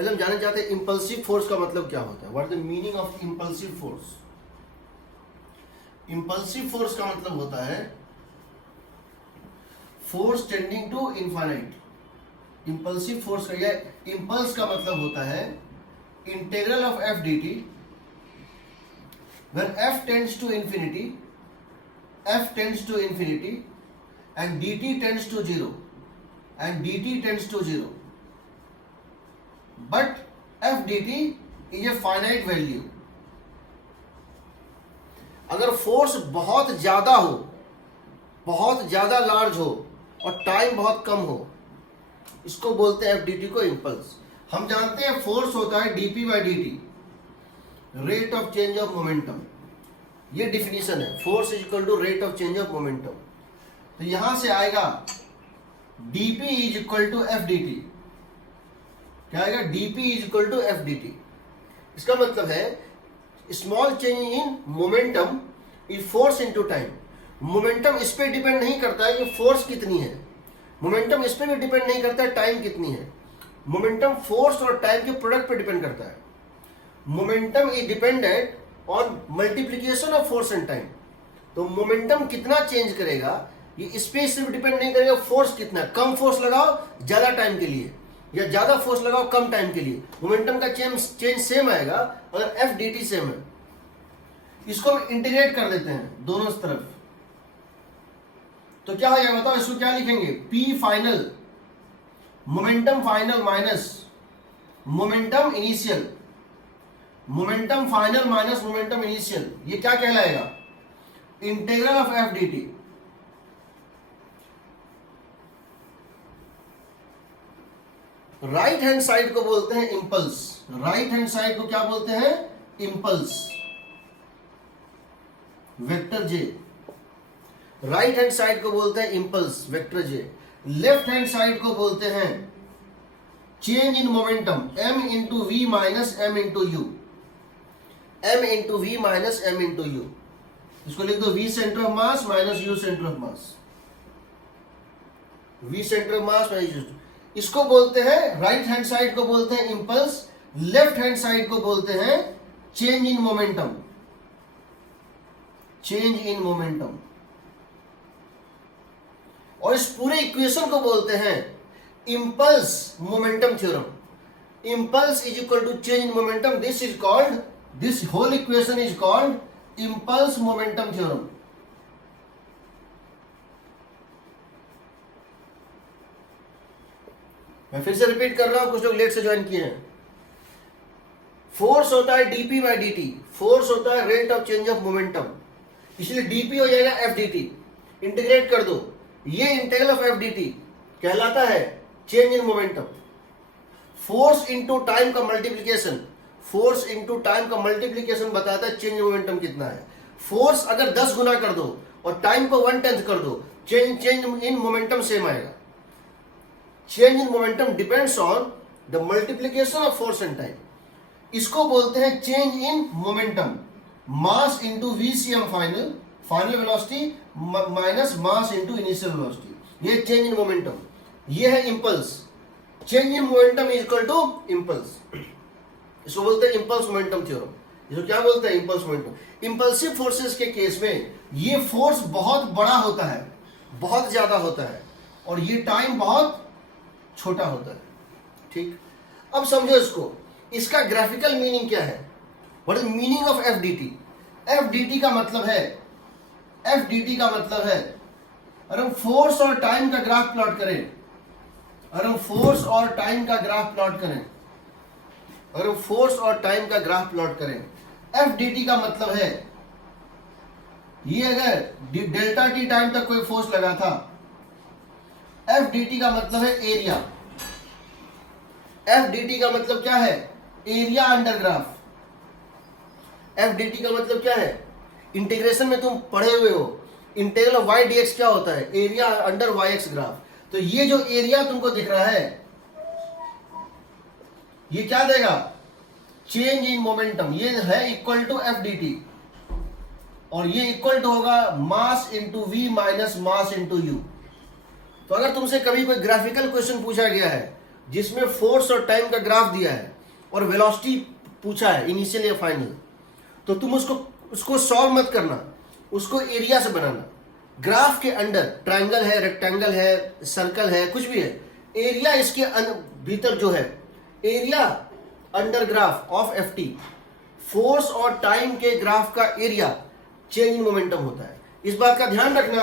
पहले हम जानना चाहते हैं इंपल्सिव फोर्स का मतलब क्या होता है। What is the meaning of impulsive force. Impulsive force का मतलब होता है force tending to infinite. Impulsive force का या इंपल्स का मतलब होता है integral of F D T when f tends to infinity and dt tends to 0 and dt tends to 0 but f dt is a finite value। अगर force बहुत ज्यादा हो, बहुत ज्यादा लार्ज हो और टाइम बहुत कम हो, इसको बोलते हैं एफ डी टी को इम्पल्स। हम जानते हैं फोर्स होता है dp by dt, rate of change of momentum. ये डिफिनीशन है, force is equal to rate of change of momentum. तो यहां से आएगा dp is equal to F D T. क्या आएगा? dp is equal to F D T. इसका मतलब है small change in momentum is force into time. Momentum इस पे डिपेंड नहीं करता है कि फोर्स कितनी है, मोमेंटम इस पे भी डिपेंड नहीं करता है टाइम कितनी है। मोमेंटम फोर्स और टाइम के प्रोडक्ट पे डिपेंड करता है। Momentum is dependent on multiplication of force and time. तो मोमेंटम कितना चेंज करेगा ये स्पेस से भी डिपेंड नहीं करेगा, फोर्स कितना, कम फोर्स लगाओ ज्यादा टाइम के लिए या ज्यादा फोर्स लगाओ कम टाइम के लिए, मोमेंटम का चेंज सेम आएगा अगर एफ डी टी सेम है। इसको हम इंटीग्रेट कर देते हैं दोनों तरफ, तो क्या हो जाएगा बताओ? इसको क्या लिखेंगे? P final, momentum final minus momentum initial, momentum final minus momentum initial, ये क्या कहलाएगा? Integral of F D T. Right hand side को बोलते हैं इंपल्स। राइट हैंड साइड को क्या बोलते हैं? Impulse, vector J. Right hand side को बोलते हैं impulse, vector J. Left hand side को बोलते हैं change in momentum, m into v minus m into u, m into v minus m into u. इसको लिख दो v centre of mass minus u centre of mass, v centre of mass minus u। इसको बोलते हैं, right hand side को बोलते हैं impulse, left hand side को बोलते हैं change in momentum, change in momentum. और इस पूरे इक्वेशन को बोलते हैं impulse momentum theorem. Impulse is equal to change in momentum, this is called, this whole equation is called impulse momentum theorem. मैं फिर से रिपीट कर रहा हूं, कुछ लोग लेट से ज्वाइन किए हैं। फोर्स होता है dp बाई dt, फोर्स होता है rate of change of momentum, इसलिए dp हो जाएगा एफ डी टी। इंटीग्रेट कर दो, ये integral of F D T कहलाता है change in momentum. Force into time का मल्टीप्लीकेशन, फोर्स इंटू टाइम का मल्टीप्लीकेशन बताता है चेंज इन मोमेंटम कितना है। फोर्स अगर 10 गुना कर दो और टाइम को 1/10 कर दो, चेंज इन मोमेंटम सेम आएगा। Change in momentum depends on the multiplication of force and time. इसको बोलते हैं change in momentum, mass into VCM final, final velocity minus mass into initial velocity, ये चेंज इन मोमेंटम। ये है impulse, change in momentum is equal to impulse. इसको बोलते हैं impulse momentum theorem. इसको क्या बोलते हैं? Impulse momentum. इंपल्सिव फोर्सेस के केस में ये फोर्स बहुत बड़ा होता है, बहुत ज्यादा होता है, और ये टाइम बहुत छोटा होता है। ठीक, अब समझो इसको, इसका ग्राफिकल मीनिंग क्या है? What is meaning of F D T? F D t का मतलब है, एफ डी टी का मतलब है, अगर हम फोर्स और टाइम का ग्राफ प्लॉट करें, अगर हम फोर्स और टाइम का ग्राफ प्लॉट करें, अगर हम फोर्स और टाइम का ग्राफ प्लॉट करें, एफ डी टी का मतलब है, ये अगर डेल्टा टी टाइम तक कोई फोर्स लगा था, एफ डी टी का मतलब है एरिया। एफ डी टी का मतलब क्या है? Area under graph. F D t का मतलब क्या है? इंटीग्रेशन में तुम पढ़े हुए हो, integral of y d x क्या होता है? Area under y x graph. तो ये जो एरिया तुमको दिख रहा है, ये क्या देगा? Change in momentum. ये है equal to F D t, और ये इक्वल टू होगा mass into v minus mass into u. तो अगर तुमसे कभी कोई ग्राफिकल क्वेश्चन पूछा गया है जिसमें फोर्स और टाइम का ग्राफ दिया है और वेलोसिटी पूछा है इनिशियल या फाइनल, तो तुम उसको सॉल्व मत करना, उसको एरिया से बनाना। ग्राफ के अंदर ट्रायंगल है, रेक्टेंगल है, सर्कल है, कुछ भी है, एरिया इसके भीतर जो है, area under graph of F T, force और टाइम के ग्राफ का एरिया चेंज इन मोमेंटम होता है। इस बात का ध्यान रखना,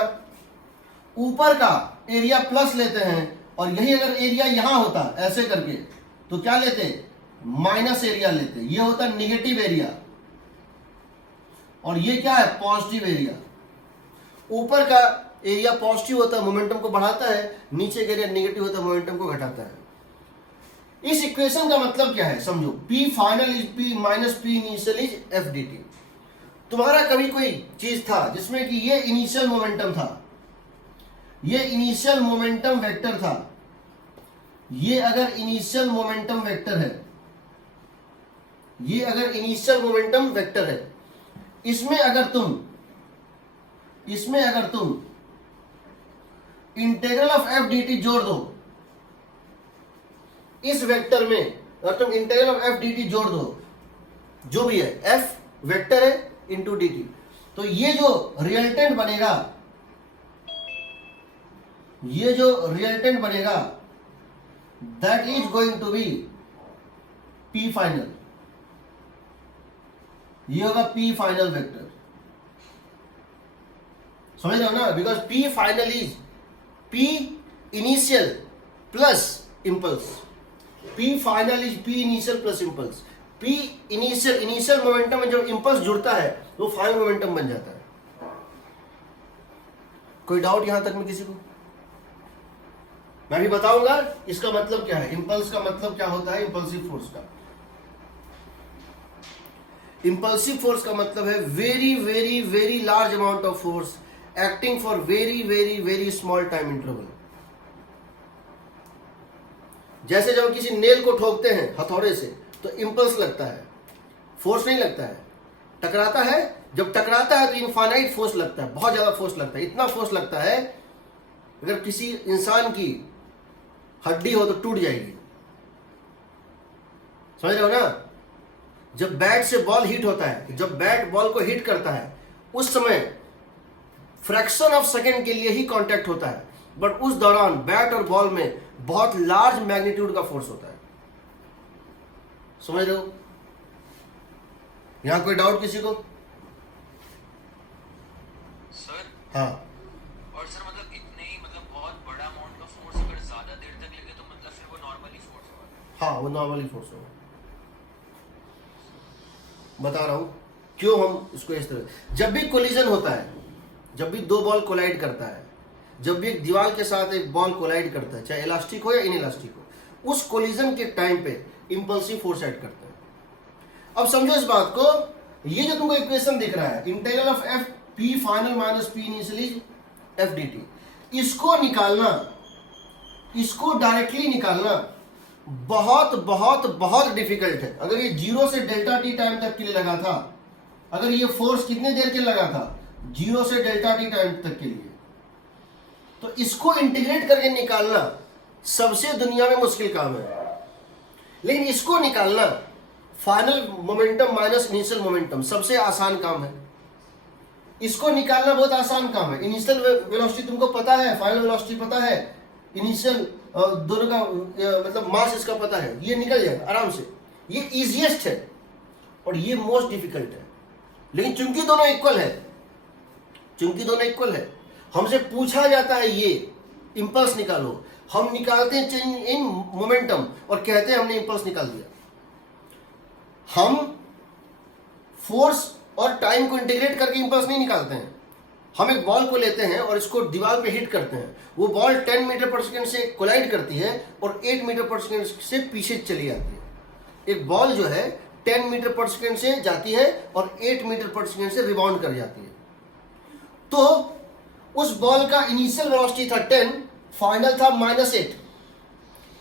ऊपर का एरिया प्लस लेते हैं और यही अगर एरिया यहां होता ऐसे करके तो क्या लेते, माइनस एरिया लेते, ये होता निगेटिव एरिया और ये क्या है, पॉजिटिव एरिया। ऊपर का एरिया पॉजिटिव होता है, मोमेंटम को बढ़ाता है, नीचे का एरिया नेगेटिव होता है, मोमेंटम को घटाता है। इस इक्वेशन का मतलब क्या है समझो, P final is P minus P initial is F D T. तुम्हारा कभी कोई चीज था जिसमें कि ये इनिशियल मोमेंटम था, ये इनिशियल मोमेंटम वेक्टर था, ये अगर इनिशियल मोमेंटम वेक्टर है, ये अगर इनिशियल मोमेंटम वेक्टर है, इसमें अगर तुम integral of F D t जोड़ दो, इस वेक्टर में अगर तुम integral of F D t जोड़ दो, जो भी है एफ वेक्टर है इंटू डी टी, तो ये जो रिजल्टेंट बनेगा that is going to be p final, ये होगा पी फाइनल वेक्टर। समझ रहे हो ना, because p final is p initial plus impulse, p final is p initial plus impulse. P initial momentum में जब इंपल्स जुड़ता है वो फाइनल मोमेंटम बन जाता है। कोई डाउट यहां तक में किसी को? मैं भी बताऊंगा इसका मतलब क्या है, इंपल्स का मतलब क्या होता है, इंपल्सिव फोर्स का। इंपल्सिव फोर्स का मतलब है very very very large amount of force acting for very very very small time interval. जैसे जब किसी नेल को ठोकते हैं हथौड़े से तो इंपल्स लगता है, फोर्स नहीं लगता है। टकराता है, जब टकराता है तो इनफाइनाइट फोर्स लगता है, बहुत ज्यादा फोर्स लगता है। इतना फोर्स लगता है अगर किसी इंसान की हड्डी हो तो टूट जाएगी। समझ रहे हो ना? जब बैट से बॉल हिट होता है, जब बैट बॉल को हिट करता है उस समय फ्रैक्शन ऑफ सेकेंड के लिए ही कांटेक्ट होता है, बट उस दौरान बैट और बॉल में बहुत लार्ज मैग्नीट्यूड का फोर्स होता है। समझ रहे हो? यहां कोई डाउट किसी को? सर हाँ, और सर मतलब इतने ही मतलब बहुत बड़ा अमाउंट का फोर्स अगर ज्यादा देर तक लगे तो मतलब फिर वो नॉर्मली फोर्स होगा। हाँ, वो नॉर्मली फोर्स होगा। बता रहा हूं क्यों हम इसको इस तरह, जब भी कोलिजन होता है, जब भी दो बॉल कोलाइड करता है, जब भी एक दीवार के साथ एक बॉल कोलाइड करता है, चाहे इलास्टिक हो या इनइलास्टिक हो, उस कोलिजन के टाइम पे इंपल्सिव फोर्स ऐड करता है। अब समझो इस बात को, ये जो तुमको इक्वेशन दिख रहा है, integral of F P final minus P initial is F D T, इसको निकालना, इसको डायरेक्टली निकालना बहुत बहुत बहुत डिफिकल्ट है। अगर ये 0 से डेल्टा टी टाइम तक के लिए लगा था, अगर ये फोर्स कितने देर के लगा था, 0 से डेल्टा टी टाइम तक के लिए, तो इसको इंटीग्रेट करके निकालना सबसे दुनिया में मुश्किल काम है। लेकिन इसको निकालना final momentum minus initial momentum सबसे आसान काम है। इसको निकालना बहुत आसान काम है। इनिशियल वेलोसिटी तुमको पता है, फाइनल वेलोसिटी पता है, इनिशियल दोनों का मतलब मास इसका पता है, ये निकल जाएगा आराम से। ये इजीएस्ट है और ये मोस्ट डिफिकल्ट है। लेकिन चूंकि दोनों इक्वल है, हमसे पूछा जाता है ये इंपल्स निकालो, हम निकालते हैं चेंज इन मोमेंटम और कहते हैं हमने इंपल्स निकाल दिया। हम फोर्स और टाइम को इंटीग्रेट करके इंपल्स नहीं निकालते हैं। हम एक बॉल को लेते हैं और इसको दीवार पे हिट करते हैं, वो बॉल 10 मीटर पर सेकेंड से कोलाइड करती है और 8 मीटर पर सेकेंड से पीछे चली जाती है। एक बॉल जो है 10 मीटर पर सेकेंड से जाती है और 8 मीटर पर सेकेंड से रिबाउंड कर जाती है। तो उस बॉल का इनिशियल वेलोसिटी था 10, फाइनल था -8।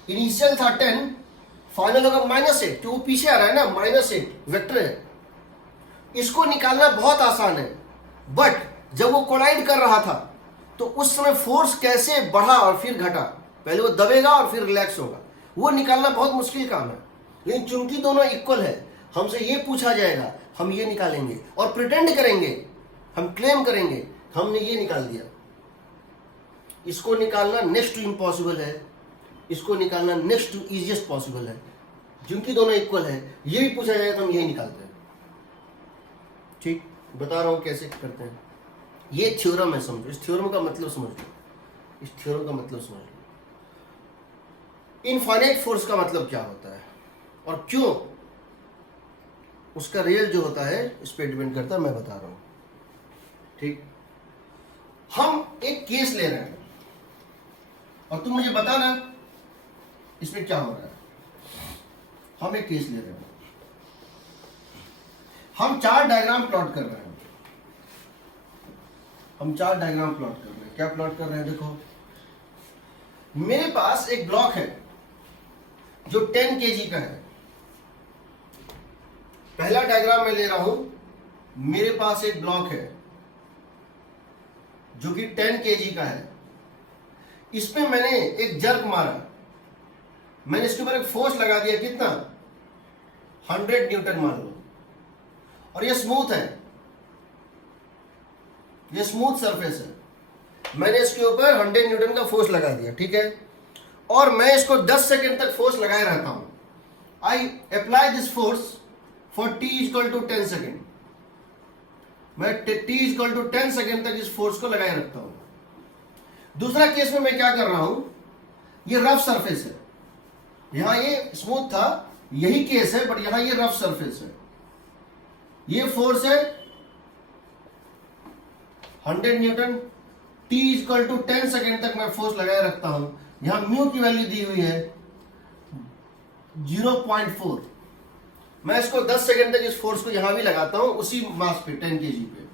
इनिशियल था 10, फाइनल होगा -8, तो वो पीछे आ रहा है ना, -8 वेक्टर है। इसको निकालना बहुत आसान है, बट जब वो कोलाइड कर रहा था तो उस समय फोर्स कैसे बढ़ा और फिर घटा, पहले वो दबेगा और फिर रिलैक्स होगा, वो निकालना बहुत मुश्किल काम है। लेकिन चूंकि दोनों इक्वल है, हमसे ये पूछा जाएगा, हम ये निकालेंगे और प्रिटेंड करेंगे, हम क्लेम करेंगे हमने ये निकाल दिया। इसको निकालना नेक्स्ट टू इम्पॉसिबल है, इसको निकालना नेक्स्ट टू इजीएस्ट पॉसिबल है। चूंकि दोनों इक्वल है, ये भी पूछा जाएगा तो हम यही निकालते हैं। ठीक, बता रहा हूं कैसे करते हैं। ये थ्योरम है, समझो। इस थ्योरम का मतलब समझ लो, इस थ्योरम का मतलब समझ लो। इनफाइनाइट फोर्स का मतलब क्या होता है और क्यों उसका रियल जो होता है इस पर डिपेंड करता है, मैं बता रहा हूं। ठीक, हम एक केस ले रहे हैं और तुम मुझे बताना इसमें क्या हो रहा है। हम एक केस ले रहे हैं, हम 4 डायग्राम प्लॉट कर रहे हैं। हम 4 डायग्राम प्लॉट कर रहे हैं। क्या प्लॉट कर रहे हैं? देखो, मेरे पास एक ब्लॉक है जो 10 kg का है। पहला डायग्राम मैं ले रहा हूं, मेरे पास एक ब्लॉक है जो कि 10 kg का है। इसमें मैंने एक जर्क मारा, मैंने इसके ऊपर एक फोर्स लगा दिया, कितना? 100 न्यूटन मान लो, और ये स्मूथ है, ये स्मूथ सरफेस है। मैंने इसके ऊपर 100 न्यूटन का फोर्स लगा दिया, ठीक है, और मैं इसको 10 सेकेंड तक फोर्स लगाए रहता हूं। I apply this force for t equal to 10 second. मैं t इक्वल टू 10 सेकेंड तक इस फोर्स को लगाए रखता हूं। दूसरा केस में मैं क्या कर रहा हूं, ये रफ सरफेस है, यहां ये स्मूथ था, यही केस है, बट यहां ये रफ सरफेस है। ये फोर्स है 100 newton, t equal to 10 second तक मैं फोर्स लगाए रखता हूं। यहां म्यू की वैल्यू दी हुई है 0.4। मैं इसको 10 सेकेंड तक इस फोर्स को यहां भी लगाता हूं, उसी मास पे 10 kg पे।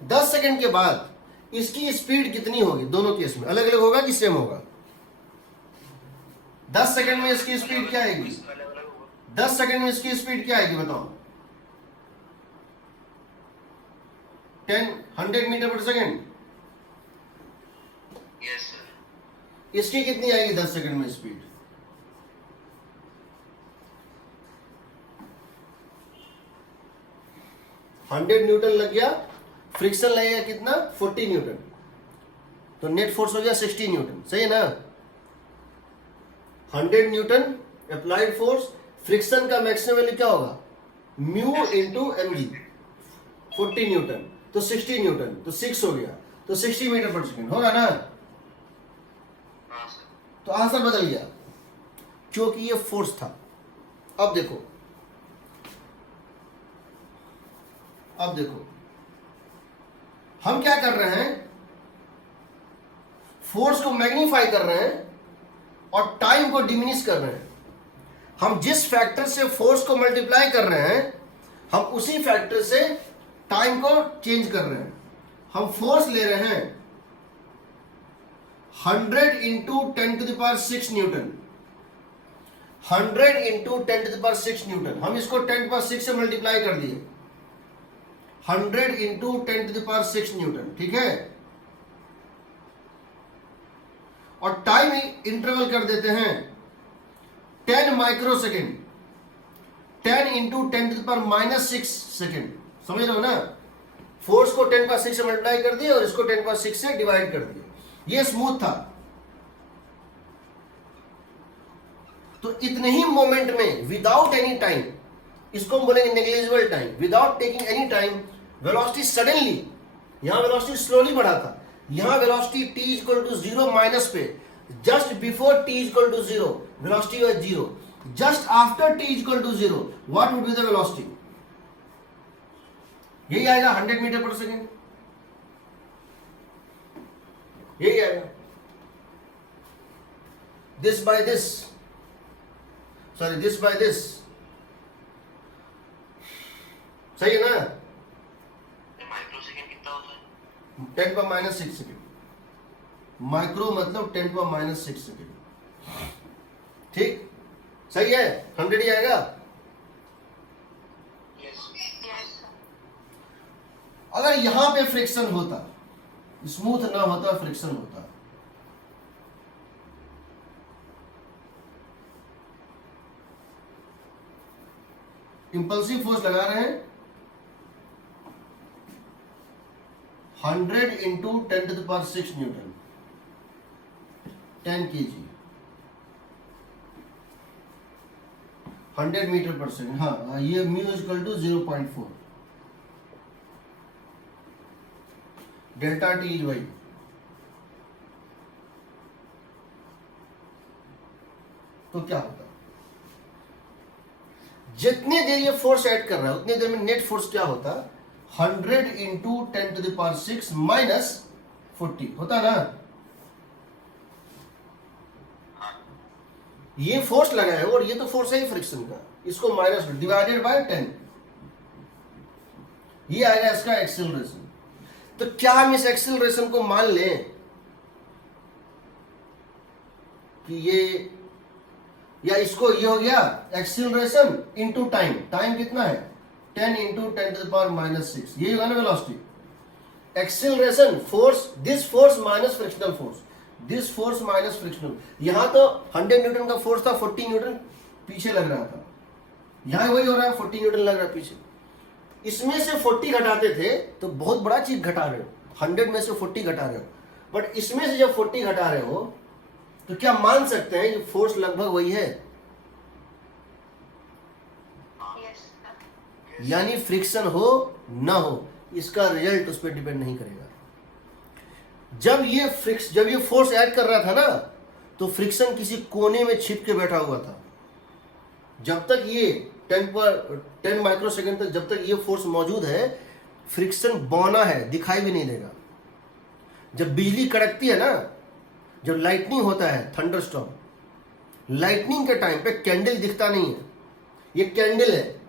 10 सेकेंड के बाद इसकी स्पीड कितनी होगी? दोनों केस में अलग अलग होगा कि सेम होगा? 10 सेकेंड में इसकी स्पीड क्या आएगी? 10 सेकेंड में इसकी स्पीड क्या आएगी बताओ? 100 मीटर पर सेकेंड। Yes sir. इसकी कितनी आएगी 10 सेकेंड में स्पीड? हंड्रेड न्यूटन लग गया, फ्रिक्शन लगेगा कितना? 40 न्यूटन, तो नेट फोर्स हो गया 60 न्यूटन। सही है ना? 100 न्यूटन अप्लाइड फोर्स, फ्रिक्शन का मैक्सिमम वैल्यू क्या होगा? म्यू इंटू mg, 40 न्यूटन तो 60 न्यूटन, तो 6 हो गया, तो 60 मीटर पर सेकेंड होगा ना? तो आंसर बदल गया क्योंकि ये फोर्स था। अब देखो, अब देखो हम क्या कर रहे हैं, फोर्स को मैग्नीफाई कर रहे हैं और टाइम को डिमिनिश कर रहे हैं। हम जिस फैक्टर से फोर्स को मल्टीप्लाई कर रहे हैं, हम उसी फैक्टर से टाइम को चेंज कर रहे हैं। हम फोर्स ले रहे हैं 100 इंटू 10⁶ न्यूटन, 100 इंटू 10⁶ न्यूटन। हम इसको 10⁶ से मल्टीप्लाई कर दिए, 100 इंटू 10⁶ न्यूटन, ठीक है। और टाइम इंटरवल कर देते हैं 10 माइक्रो सेकेंड, 10 इंटू 10⁻⁻⁶ सेकेंड। समझ रहे हो ना? फोर्स को 10⁻⁶ से मल्टीप्लाई कर दिए और इसको 10⁻⁶ से डिवाइड कर दिए। ये स्मूथ था, तो इतने ही मोमेंट में विदाउट एनी टाइम, इसको हम बोलेंगे negligible time, without taking any time, velocity suddenly, यहां वेलोसिटी स्लोली बढ़ा था, यहां velocity t equal to 0 minus पे, just before t equal to 0 velocity was 0, just after t equal to 0 what would be the velocity? यही आएगा 100 metre पर second, यही आएगा। This by this, sorry this by this, सही है ना? Micro second कितना होता है? 10⁻⁶ सेकेंड। माइक्रो मतलब 10⁻⁶ सेकेंड, ठीक? सही है, 100 ही आएगा। अगर यहां पे फ्रिक्शन होता, स्मूथ ना होता, फ्रिक्शन होता, इंपल्सिव फोर्स लगा रहे हैं 100 इंटू 10⁶ न्यूटन, 10 kg, 100 मीटर पर सेकेंड। हाँ, ये mu equal to 0.4 delta t is y. तो क्या होता, जितनी देर ये फोर्स ऐड कर रहा है उतनी देर में नेट फोर्स क्या होता, 100 इंटू 10⁶ माइनस 40 होता ना। ये फोर्स लगा है और ये तो फोर्स है फ्रिक्शन का, इसको माइनस डिवाइडेड बाय 10, ये आएगा इसका एक्सेलरेशन। तो क्या हम इस एक्सेलरेशन को मान लें कि ये, या इसको ये हो गया एक्सेलरेशन इनटू टाइम, टाइम कितना है 10 इंटू 10⁻⁻⁶, ये होगा ना velocity. Acceleration force, this force minus frictional force, this force minus frictional. यहां तो 100 न्यूटन का फोर्स था, 40 न्यूटन पीछे लग रहा था, यहां वही हो रहा है 40 न्यूटन लग रहा है पीछे। इसमें से 40 घटाते थे तो बहुत बड़ा चीज घटा रहे हो, 100 में से 40 घटा रहे हो, बट इसमें से जब 40 घटा रहे हो तो क्या मान सकते हैं कि फोर्स लगभग वही है, यानी फ्रिक्शन हो ना हो इसका रिजल्ट उस पर डिपेंड नहीं करेगा। जब ये फोर्स ऐड कर रहा था ना तो फ्रिक्शन किसी कोने में छिप के बैठा हुआ था। जब तक ये 10 माइक्रोसेकंड तक जब तक ये फोर्स मौजूद है, फ्रिक्शन बौना है, दिखाई भी नहीं देगा। जब बिजली कड़कती है ना, जब लाइटनिंग होता है, थंडरस्टॉर्म, लाइटनिंग के टाइम पे कैंडल दिखता नहीं है, ये कैंडल है,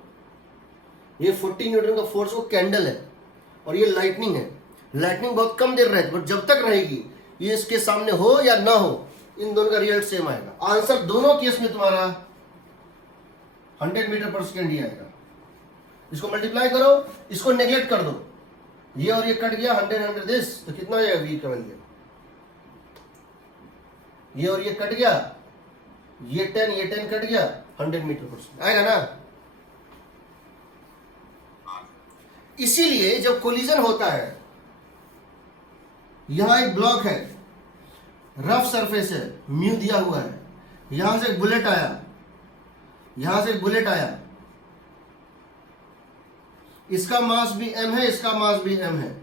ये 40 न्यूटन का फोर्स वो कैंडल है और ये लाइटनिंग है। लाइटनिंग बहुत कम देर रहती है, पर जब तक रहेगी ये इसके सामने हो या ना हो, इन दोनों का रिजल्ट सेम आएगा। आंसर दोनों केस में तुम्हारा 100 मीटर पर सेकेंड ही आएगा। इसको मल्टीप्लाई करो, इसको नेग्लेक्ट कर दो, ये और ये कट गया 100 दिस, तो कितना हो जाएगा वी का वैल्यू, ये और ये कट गया, ये 10 कट गया, 100 मीटर पर सेकेंड आएगा ना। इसीलिए जब कोलिजन होता है, यहां एक ब्लॉक है, रफ सरफेस है, म्यू दिया हुआ है, यहां से एक बुलेट आया, यहां से एक बुलेट आया, इसका मास भी m है, इसका मास भी m है,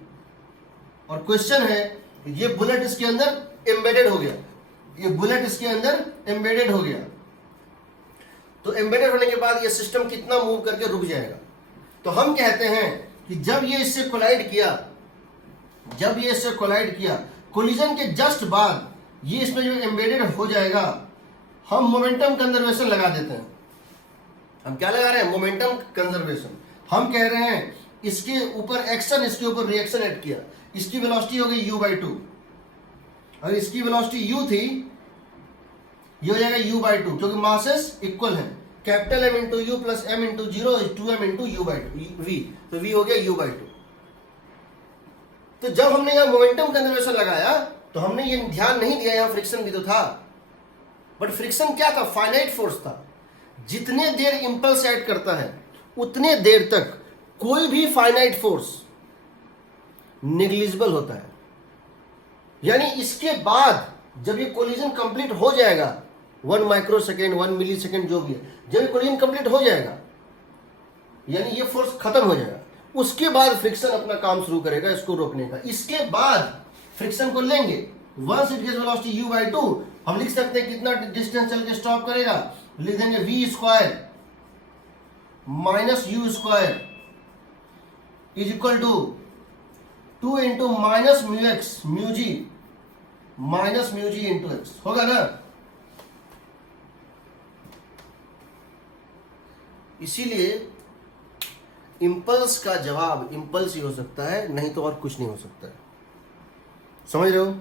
और क्वेश्चन है ये बुलेट इसके अंदर एम्बेडेड हो गया, ये बुलेट इसके अंदर एम्बेडेड हो गया, तो एम्बेडेड होने के बाद ये सिस्टम कितना मूव करके रुक जाएगा। तो हम कहते हैं कि जब ये इससे कोलाइड किया, जब ये इससे कोलाइड किया, कोलिजन के जस्ट बाद ये इसमें जो एम्बेडेड हो जाएगा, हम मोमेंटम कंजर्वेशन लगा देते हैं। हम क्या लगा रहे हैं, मोमेंटम कंजर्वेशन। हम कह रहे हैं इसके ऊपर एक्शन, इसके ऊपर रिएक्शन ऐड किया, इसकी वेलोसिटी हो गई u/2, और इसकी वेलोसिटी u थी, ये हो जाएगा u/2, क्योंकि मासेस इक्वल है, capital M into you plus M into 0 is 2m into u/v, तो v हो गया u/2। तो जब हमने यहां मोमेंटम कंजर्वेशन लगाया तो हमने ये ध्यान नहीं दिया यहां फ्रिक्शन भी तो था, बट फ्रिक्शन क्या था, फाइनाइट फोर्स था। जितने देर इंपल्स ऐड करता है उतने देर तक कोई भी फाइनाइट फोर्स नेग्लिजिबल होता है। यानी इसके बाद जब ये कोलिजन कंप्लीट हो जाएगा, 1 माइक्रोसेकेंड 1 मिलीसेकेंड जो भी है, जब ये कोलिजन कंप्लीट हो जाएगा यानी ये फोर्स खत्म हो जाएगा, उसके बाद फ्रिक्शन अपना काम शुरू करेगा इसको रोकने का। इसके बाद फ्रिक्शन को लेंगे, once it gets velocity u/2, हम लिख सकते हैं कितना डिस्टेंस चल के स्टॉप करेगा, लिख देंगे v² minus u² is equal to 2 into minus μx μg minus μg into x, होगा ना। इसीलिए इंपल्स का जवाब इंपल्स ही हो सकता है, नहीं तो और कुछ नहीं हो सकता है। समझ रहे हो?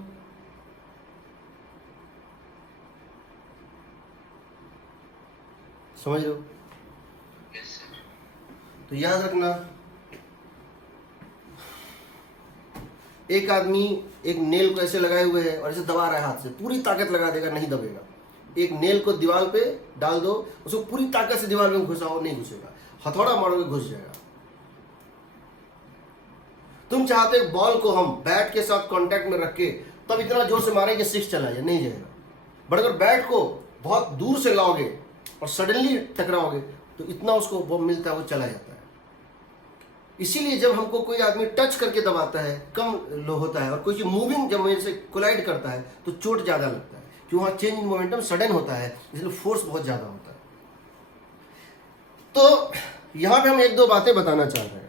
समझ रहे हो? तो याद रखना, एक आदमी एक नेल को ऐसे लगाए हुए है और ऐसे दबा रहा है हाथ से, पूरी ताकत लगा देगा, नहीं दबेगा, एक नेल को दीवार पे डाल दो, उसको पूरी ताकत से दीवार में घुसाओ, नहीं घुसेगा। हथौड़ा मारोगे घुस जाएगा। तुम चाहते हो बॉल को हम बैट के साथ कांटेक्ट में रख के तब इतना जोर से मारेंगे 6 चला जाए, नहीं जाएगा। बट अगर बैट को बहुत दूर से लाओगे और सडनली टकराओगे तो इतना उसको वो मिलता है, वो चला जाता है। इसीलिए जब हमको कोई आदमी टच करके दबाता है कम लो होता है, और कोई मूविंग जब मेरे से कोलाइड करता है तो चोट ज़्यादा लगता है, क्यों? वहाँ चेंज इन मोमेंटम सडन होता है, इसलिए फोर्स बहुत ज़्यादा होता है। तो यहाँ पे हम 1-2 बातें बताना चाह रहे हैं।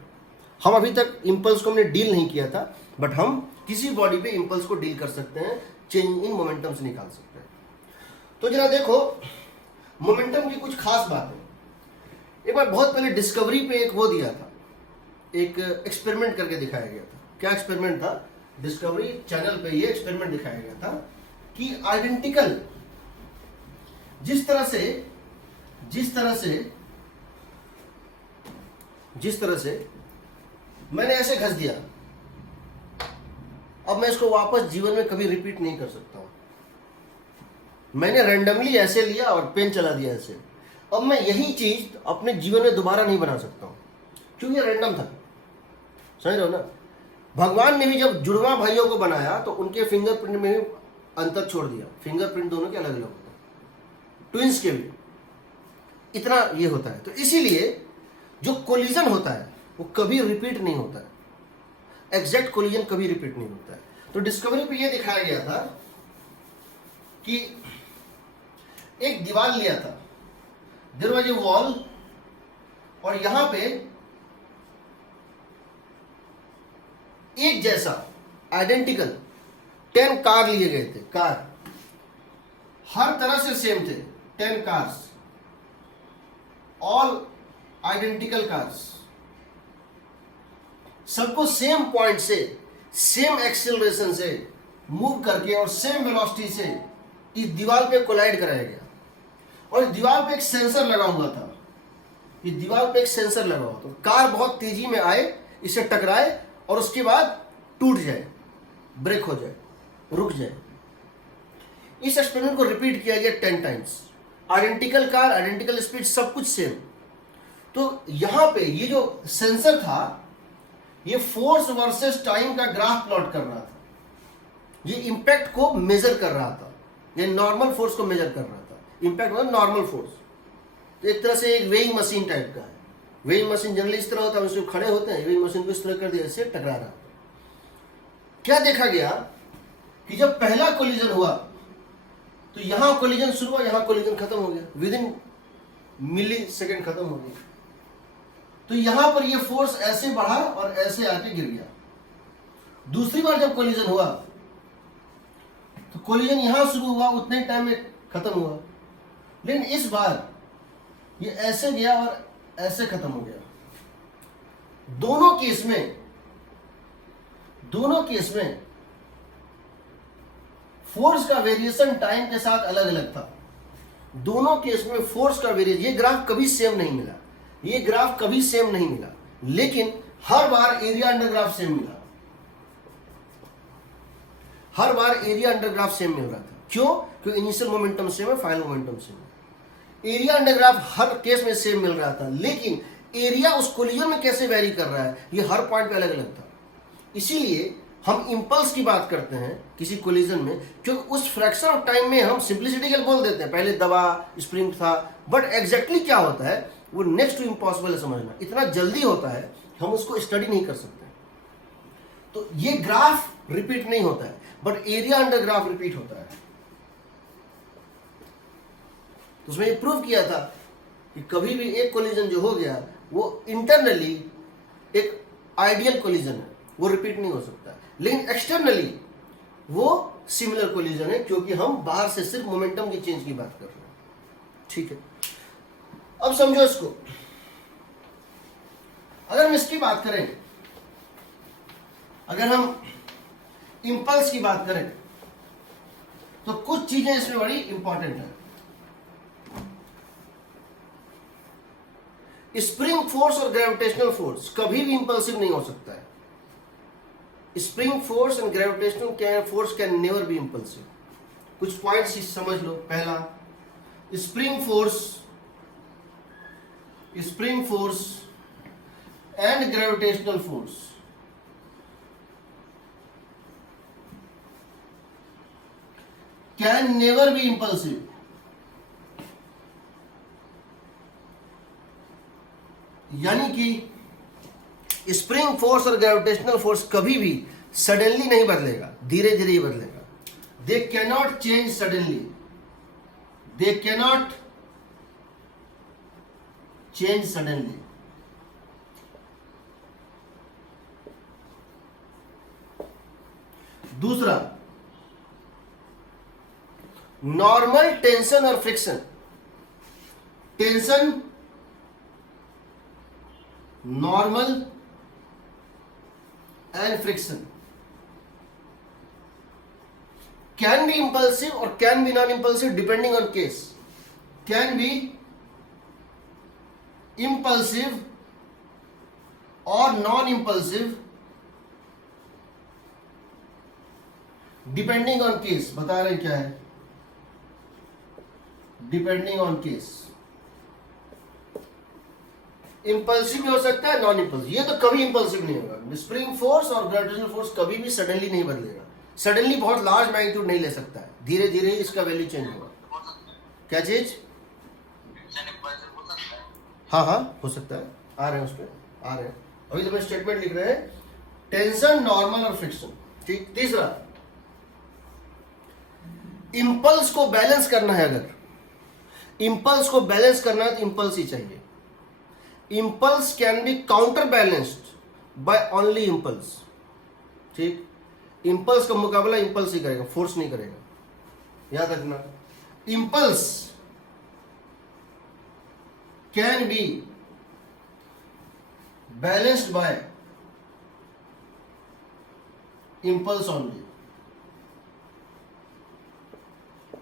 हम अभी तक इम्पल्स को हमने डील नहीं किया था, बट हम किसी बॉडी पे इम्पल्स को डील कर सकते हैं, चेंज इन मोमेंटम से निकाल सकते हैं। तो जरा देखो मोमेंटम की कुछ खास बातें। एक बार बहुत पहले डिस्कवरी पे एक वो दिया था, एक एक्सपेरिमेंट करके दिखाया गया था। क्या एक्सपेरिमेंट था? डिस्कवरी चैनल पे ये एक्सपेरिमेंट दिखाया गया था कि आइडेंटिकल जिस तरह से मैंने ऐसे घस दिया, अब मैं इसको वापस जीवन में कभी रिपीट नहीं कर सकता हूं। मैंने रैंडमली ऐसे लिया और पेन चला दिया ऐसे, अब मैं यही चीज अपने जीवन में दोबारा नहीं बना सकता हूं, क्योंकि ये रैंडम था। समझ रहे हो ना? भगवान ने भी जब जुड़वा भाइयों को बनाया तो उनके फिंगरप्रिंट में भी अंतर छोड़ दिया। फिंगरप्रिंट दोनों के अलग अलग होते हैं, ट्विंस के भी इतना ये होता है। तो इसीलिए जो कोलिजन होता है वो कभी रिपीट नहीं होता है, एग्जैक्ट कोलिजन कभी रिपीट नहीं होता है। तो डिस्कवरी पे ये दिखाया गया था कि एक दीवार लिया था, देयर वाज ए वॉल, और यहां पे एक जैसा आइडेंटिकल 10 कार लिए गए थे। कार हर तरह से सेम थे, 10 कार्स, ऑल आइडेंटिकल कार्स, सबको सेम पॉइंट से, सेम एक्सेलरेशन से मूव करके और सेम वेलोसिटी से इस दीवार पे कोलाइड कराया गया। और इस दीवार पे एक सेंसर लगा हुआ था, इस दीवार पे एक सेंसर लगा हुआ था। कार बहुत तेजी में आए, इसे टकराए और उसके बाद टूट जाए, ब्रेक हो जाए, रुक जाए। इस एक्सपेरिमेंट को रिपीट किया गया 10 times. Identical car, identical speed, सब कुछ सेम। तो यहां पे ये जो सेंसर था ये फोर्स वर्सेस टाइम का ग्राफ प्लॉट कर रहा था, ये इंपैक्ट को मेजर कर रहा था, ये नॉर्मल फोर्स को मेजर कर रहा था। इंपैक्ट मतलब नॉर्मल फोर्स, तो एक तरह से एक वेइंग मशीन टाइप का है। वेइंग मशीन जनरली इस तरह होता है, उसमें खड़े होते हैं, वेइंग मशीन को इस तरह कर दिया, इससे टकरा रहा था। क्या देखा गया कि जब पहला कोलिजन हुआ तो यहां कोलिजन शुरू हुआ, यहां कोलिजन खत्म हो गया, विद इन मिली सेकेंड खत्म हो गया। तो यहां पर ये फोर्स ऐसे बढ़ा और ऐसे आके गिर गया। दूसरी बार जब कोलिजन हुआ तो कोलिजन यहां शुरू हुआ, उतने टाइम में खत्म हुआ, लेकिन इस बार ये ऐसे गया और ऐसे खत्म हो गया। दोनों केस में फोर्स का वेरिएशन टाइम के साथ अलग अलग था। दोनों केस में फोर्स का वेरिएशन, ये ग्राफ कभी सेम नहीं मिला, ये ग्राफ कभी सेम नहीं मिला, लेकिन हर बार एरिया अंडर ग्राफ सेम मिला। हर बार एरिया अंडर ग्राफ सेम मिल रहा था। क्यों? क्योंकि इनिशियल मोमेंटम सेम है, फाइनल मोमेंटम सेम है। एरिया अंडर ग्राफ हर केस में सेम मिल रहा था, लेकिन एरिया उस कोलिजन में कैसे वेरी कर रहा है ये हर पॉइंट पे अलग अलग था। इसीलिए हम इंपल्स की बात करते हैं किसी कोलिजन में, क्योंकि उस फ्रैक्शन ऑफ टाइम में हम सिंप्लिसिटी के लिए बोल देते हैं, पहले दबा, स्प्रिंग था, बट एग्जैक्टली क्या होता है वो नेक्स्ट टू इम्पॉसिबल है समझना। इतना जल्दी होता है हम उसको स्टडी नहीं कर सकते। तो ये ग्राफ रिपीट नहीं होता है, but area under graph repeat होता है। तो उसमें ये प्रूव किया था कि कभी भी एक कोलिजन जो हो गया वो इंटरनली एक आइडियल कोलिजन है, वो रिपीट नहीं हो सकता, लेकिन एक्सटर्नली वो सिमिलर कोलिजन है, क्योंकि हम बाहर से सिर्फ मोमेंटम की चेंज की बात कर रहे हैं। ठीक है, अब समझो इसको। अगर हम इसकी बात करें, अगर हम इंपल्स की बात करें तो कुछ चीजें इसमें बड़ी इंपॉर्टेंट है। स्प्रिंग फोर्स और ग्रेविटेशनल फोर्स कभी भी इंपल्सिव नहीं हो सकता है। Spring force and gravitational force can never be impulsive. कुछ पॉइंट्स समझ लो। पहला, spring force and gravitational force can never be impulsive. यानी कि स्प्रिंग फोर्स और ग्रेविटेशनल फोर्स कभी भी सडनली नहीं बदलेगा, धीरे धीरे ही बदलेगा। They cannot change suddenly, they cannot change suddenly. दूसरा, नॉर्मल टेंशन और friction, tension normal and friction can be impulsive और can be non impulsive depending on case. Can be impulsive और non impulsive depending on case. बता रहे क्या है? Depending on case. Impulsive भी हो सकता है, नॉन इंपल्सिव। ये तो कभी इंपल्सिव नहीं होगा। स्प्रिंग फोर्स और ग्रेविटेशनल फोर्स कभी भी सडनली नहीं बदलेगा। सडनली बहुत लार्ज मैग्नीट्यूड नहीं ले सकता है, धीरे धीरे इसका वैल्यू चेंज होगा। क्या चीज? हाँ हाँ हो सकता है, आ रहे हैं उस पर, आ रहे हैं। अभी तो मैं स्टेटमेंट लिख रहे हैं, टेंशन, नॉर्मल और फ्रिक्शन। ठीक। तीसरा, इंपल्स को बैलेंस करना है। अगर इंपल्स को बैलेंस करना है तो इंपल्स ही चाहिए। Impulse can be counter balanced by only impulse. ठीक। इंपल्स का मुकाबला इंपल्स ही करेगा, फोर्स नहीं करेगा, याद रखना। Impulse can be balanced bye impulse only,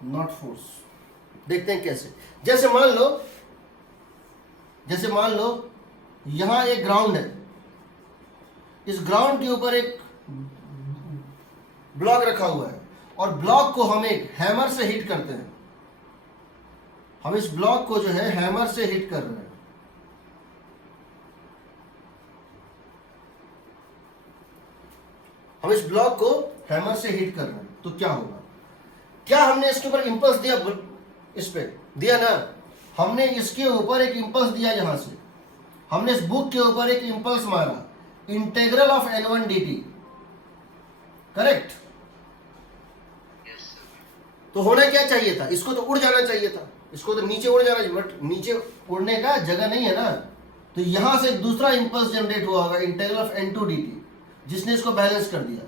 not force. देखते हैं कैसे। जैसे मान लो यहां एक ग्राउंड है, इस ग्राउंड के ऊपर एक ब्लॉक रखा हुआ है और ब्लॉक को हम एक हैमर से हिट करते हैं। हम इस ब्लॉक को जो है हैमर से हिट कर रहे हैं। हम इस ब्लॉक को हैमर से हिट कर रहे हैं तो क्या होगा? क्या हमने इसके ऊपर इंपल्स दिया? इस पे दिया ना, हमने इसके ऊपर एक इंपल्स दिया। यहां से हमने इस बुक के ऊपर एक इंपल्स मारा, integral of n1 dt, correct? तो होना क्या चाहिए था? इसको तो उड़ जाना चाहिए था, इसको तो नीचे उड़ जाना चाहिए, बट नीचे उड़ने का जगह नहीं है ना। तो यहां से दूसरा इंपल्स जनरेट हुआ होगा, इंटीग्रल ऑफ n2 dt, जिसने इसको बैलेंस कर दिया।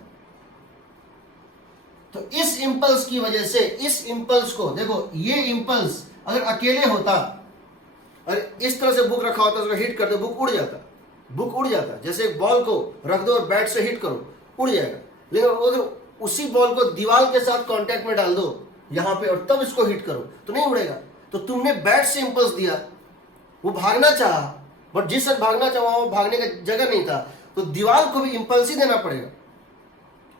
तो इस इंपल्स की वजह से इस इंपल्स को देखो, ये इंपल्स अगर अकेले होता और इस तरह से बुक रखा होता, उसको हिट कर दो, बुक उड़ जाता। जैसे एक बॉल को रख दो और बैट से हिट करो, उड़ जाएगा। लेकिन अगर उसी बॉल को दीवार के साथ कांटेक्ट में डाल दो यहां पे और तब इसको हिट करो तो नहीं उड़ेगा। तो तुमने बैट से इंपल्स दिया, वो भागना चाहा, बट जिस वक्त भागना चाहा वो भागने का जगह नहीं था, तो दीवार को भी इंपल्स ही देना पड़ेगा।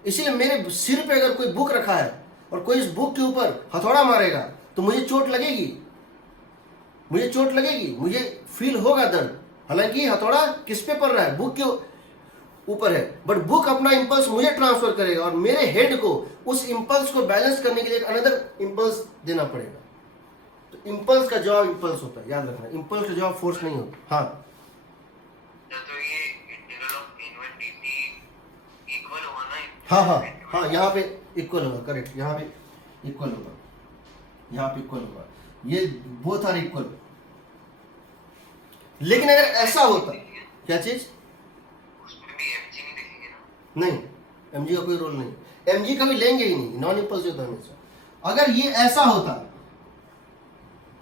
इसीलिए मेरे सिर पे अगर कोई बुक रखा है और कोई इस बुक के ऊपर हथौड़ा मारेगा तो मुझे चोट लगेगी, मुझे फील होगा दर्द। हालांकि हथौड़ा किस पे पड़ रहा है? बुक के ऊपर है, बट बुक अपना इंपल्स मुझे ट्रांसफर करेगा और मेरे हेड को उस इंपल्स को बैलेंस करने के लिए अनदर इंपल्स देना पड़ेगा। तो इंपल्स का जवाब इंपल्स होता है, याद रखना। इंपल्स का जवाब फोर्स नहीं होता। हाँ हाँ, यहाँ पे इक्वल होगा, करेक्ट। यहाँ पे इक्वल होगा, ये बोथ आर इक्वल। लेकिन अगर ऐसा होता, क्या चीज? उसमें भी mg नहीं देखेंगे ना? नहीं, mg का कोई रोल नहीं, mg कभी लेंगे ही नहीं, नॉन इंपल्सिव होता हमेशा। अगर ये ऐसा होता,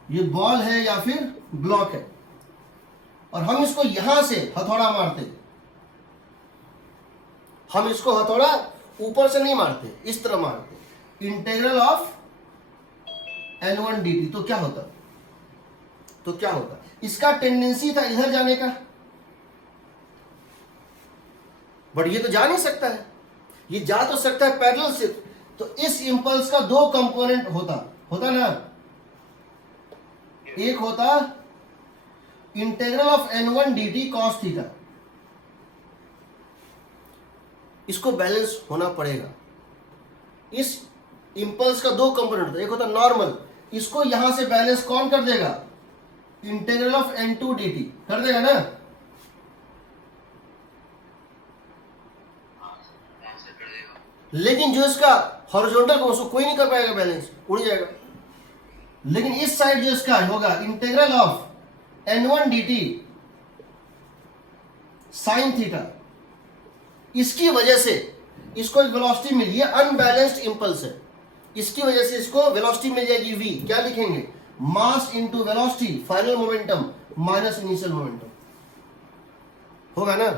ये बॉल है या फिर ब्लॉक है और हम इसको यहां से हथौड़ा मारते, हम इसको हथौड़ा ऊपर से नहीं मारते, इस तरह मारते, इंटीग्रल ऑफ n1 dt, तो क्या होता? इसका टेंडेंसी था इधर जाने का, बट ये तो जा नहीं सकता है। ये जा तो सकता है पैरेलल से। तो इस इंपल्स का दो कंपोनेंट होता ना, एक होता integral of n1 dt cos theta. इसको बैलेंस होना पड़ेगा। इस इंपल्स का दो कंपोनेंट होता है, एक होता नॉर्मल, इसको यहां से बैलेंस कौन कर देगा? इंटीग्रल ऑफ n2 dt कर देगा ना। लेकिन जो इसका हॉरिजॉन्टल को उसको कोई नहीं कर पाएगा बैलेंस, उड़ जाएगा। लेकिन इस साइड जो इसका होगा integral of n1 dt sine theta, इसकी वजह से इसको एक वेलोसिटी मिली है, अनबैलेंस्ड इंपल्स है, इसकी वजह से इसको वेलोसिटी मिल जाएगी v। क्या लिखेंगे? मास into velocity final momentum minus initial momentum, होगा ना।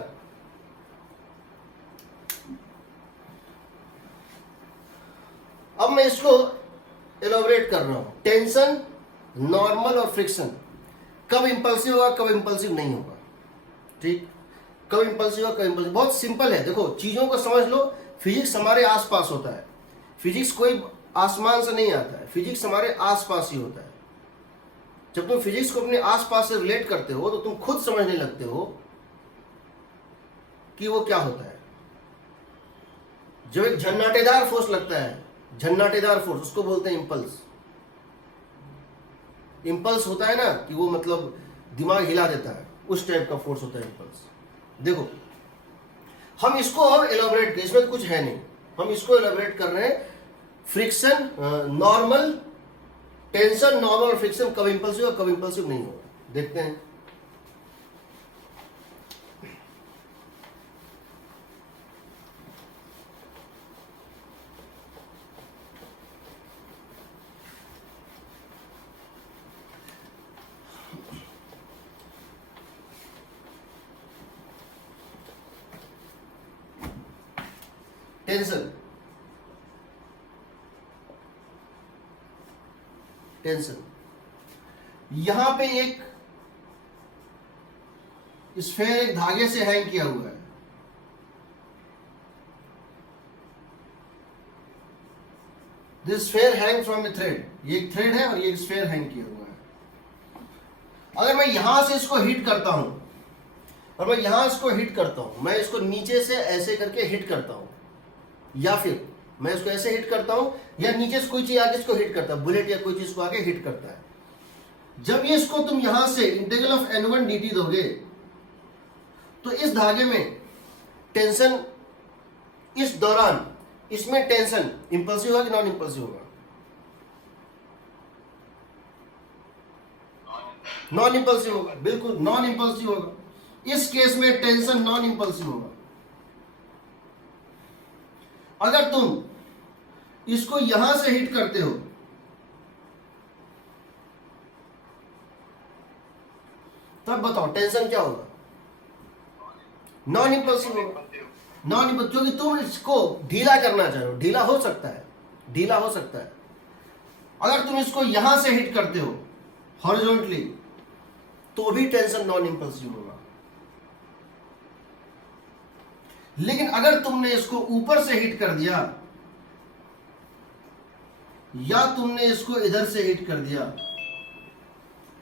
अब मैं इसको एलोबरेट कर रहा हूं। टेंशन, नॉर्मल और फ्रिक्शन, कब इंपल्सिव होगा कब इंपल्सिव नहीं होगा, ठीक? कब इंपल्सिव होगा कब इंपल्सिव, बहुत सिंपल है। देखो चीजों को समझ लो। फिजिक्स हमारे आसपास होता है, फिजिक्स कोई आसमान से नहीं आता है, फिजिक्स हमारे आसपास ही होता है। जब तुम फिजिक्स को अपने आसपास से रिलेट करते हो तो तुम खुद समझने लगते हो कि वो क्या होता है। जब एक झन्नाटेदार फोर्स लगता है, झन्नाटेदार फोर्स, उसको बोलते हैं इंपल्स। इंपल्स होता है ना कि वो मतलब दिमाग हिला देता है, उस टाइप का फोर्स होता है इंपल्स। देखो हम इसको अब एलोबरेट कर, इसमें कुछ है नहीं, हम इसको एलोबरेट कर रहे हैं। फ्रिक्शन, नॉर्मल, टेंशन, नॉर्मल और फ्रिक्शन कब इंपल्सिव और कब इंपल्सिव नहीं होगा, देखते हैं। टेंशन, टेंशन, यहां पे एक स्फेयर एक धागे से हैंग किया हुआ है। This sphere hang from A thread, ये एक थ्रेड है और ये एक स्फेयर हैंग किया हुआ है। अगर मैं यहां से इसको हिट करता हूं और मैं यहां इसको हिट करता हूं, मैं इसको नीचे से ऐसे करके हिट करता हूं, या फिर मैं इसको ऐसे हिट करता हूं, या नीचे से कोई चीज आगे इसको हिट करता है, बुलेट या कोई चीज को आगे हिट करता है। जब ये इसको तुम यहां से इंटीग्रल ऑफ n1 dt दोगे तो इस धागे में टेंशन, इस दौरान इसमें टेंशन इंपल्सिव होगा कि नॉन इंपल्सिव होगा? नॉन इंपल्सिव होगा, बिल्कुल नॉन इंपल्सिव होगा। इस केस में टेंशन नॉन इंपल्सिव होगा। अगर तुम इसको यहां से हिट करते हो तब बताओ टेंशन क्या होगा? नॉन इंपल्सिव होगा। नॉन इंपल्सिव, क्योंकि तुम इसको ढीला करना चाह रहे हो। ढीला हो सकता है, ढीला हो सकता है। अगर तुम इसको यहां से हिट करते हो हॉरिजॉन्टली तो भी टेंशन नॉन इंपल्सिव होगा। लेकिन अगर तुमने इसको ऊपर से हिट कर दिया या तुमने इसको इधर से हिट कर दिया,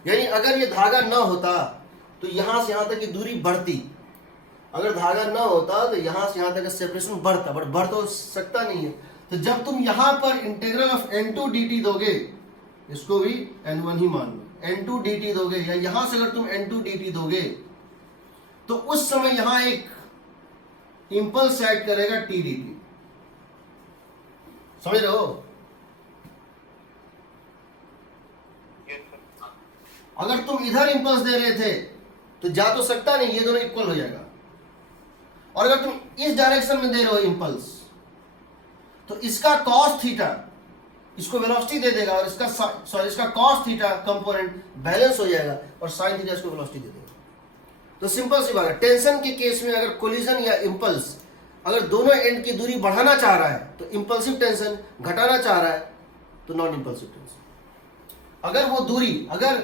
यानी अगर ये धागा ना होता तो यहां से यहां तक की दूरी बढ़ती, अगर धागा ना होता तो यहां से यहां तक का सेपरेशन बढ़ता, बट बढ़ तो सकता नहीं है। तो जब तुम यहां पर इंटीग्रल ऑफ n2 dt दोगे, इसको भी n1 ही मान लो, n2 dt दोगे, या यहां से अगर तुम n2 dt दोगे तो उस समय यहां एक इंपल्स ऐड करेगा t dt। समझ रहे हो? अगर तुम इधर इंपल्स दे रहे थे तो जा तो सकता नहीं, ये दोनों इक्वल हो जाएगा। और अगर तुम इस डायरेक्शन में दे रहे हो इंपल्स तो इसका cos थीटा इसको वेलोसिटी दे देगा और इसका cos थीटा कंपोनेंट बैलेंस हो जाएगा और sin थीटा इसको वेलोसिटी दे देगा। तो सिंपल सी बात है, टेंशन के केस में अगर कोलिजन या इंपल्स अगर दोनों एंड की दूरी बढ़ाना चाह रहा है तो इंपल्सिव टेंशन, घटाना चाह रहा है तो नॉन इंपल्सिव टेंशन। अगर वो दूरी, अगर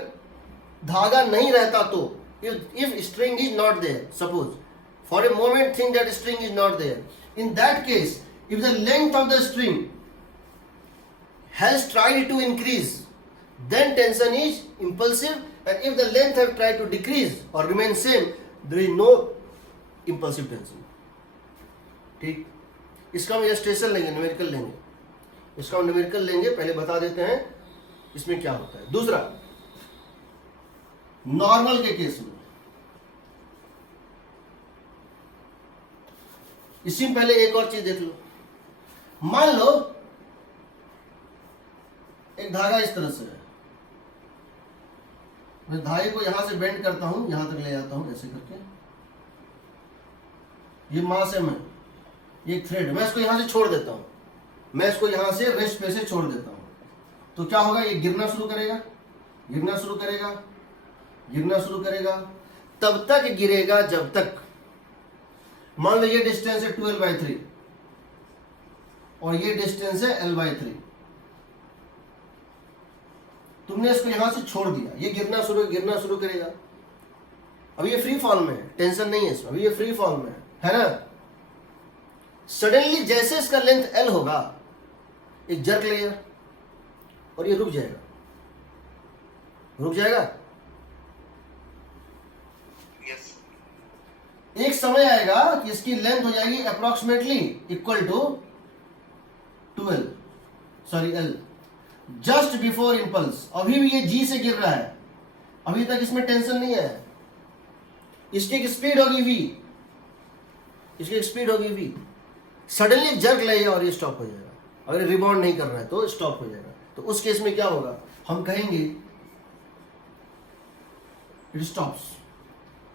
धागा नहीं रहता तो, if string is not there, suppose for a moment think that string is not there, in that case if the length of the string has tried to increase, then tension is impulsive, and if the length have tried to decrease or remain same, there is no impulsive tension. ठीक, इसका हम illustration लेंगे, numerical लेंगे, इसका हम numerical लेंगे, पहले बता देते हैं इसमें क्या होता है। दूसरा, नॉर्मल के केस में, इसी में पहले एक और चीज देख लो। मान लो एक धागा इस तरह से है, मैं धागे को यहां से बेंड करता हूं, यहां तक ले जाता हूं ऐसे करके, ये मास है, मैं ये थ्रेड, मैं इसको यहां से छोड़ देता हूं, मैं इसको यहां से रेस्ट पे से छोड़ देता हूं, तो क्या होगा, ये गिरना शुरू करेगा, गिरना शुरू करेगा, गिरना शुरू करेगा, तब तक गिरेगा जब तक, मान लो ये डिस्टेंस है 12/3 और ये डिस्टेंस है L/3, तुमने इसको यहां से छोड़ दिया, ये गिरना शुरू करेगा। अभी ये फ्री फॉल में है, टेंशन नहीं है इसमें, अभी ये फ्री फॉल में है ना। सडनली जैसे इसका लेंथ L होगा, एक जर्क लेगा और ये रुक जाएगा, रुक जाएगा। यस, एक समय आएगा कि इसकी लेंथ हो जाएगी approximately equal to 12 L, just before impulse. अभी भी ये G से गिर रहा है, अभी तक इसमें टेंशन नहीं है, इसकी एक स्पीड होगी V, इसकी एक स्पीड होगी V, सडनली जर्क लगेगा और ये स्टॉप हो जाएगा। अगर रिबाउंड नहीं कर रहा है तो स्टॉप हो जाएगा। तो उस केस में क्या होगा, हम कहेंगे it stops,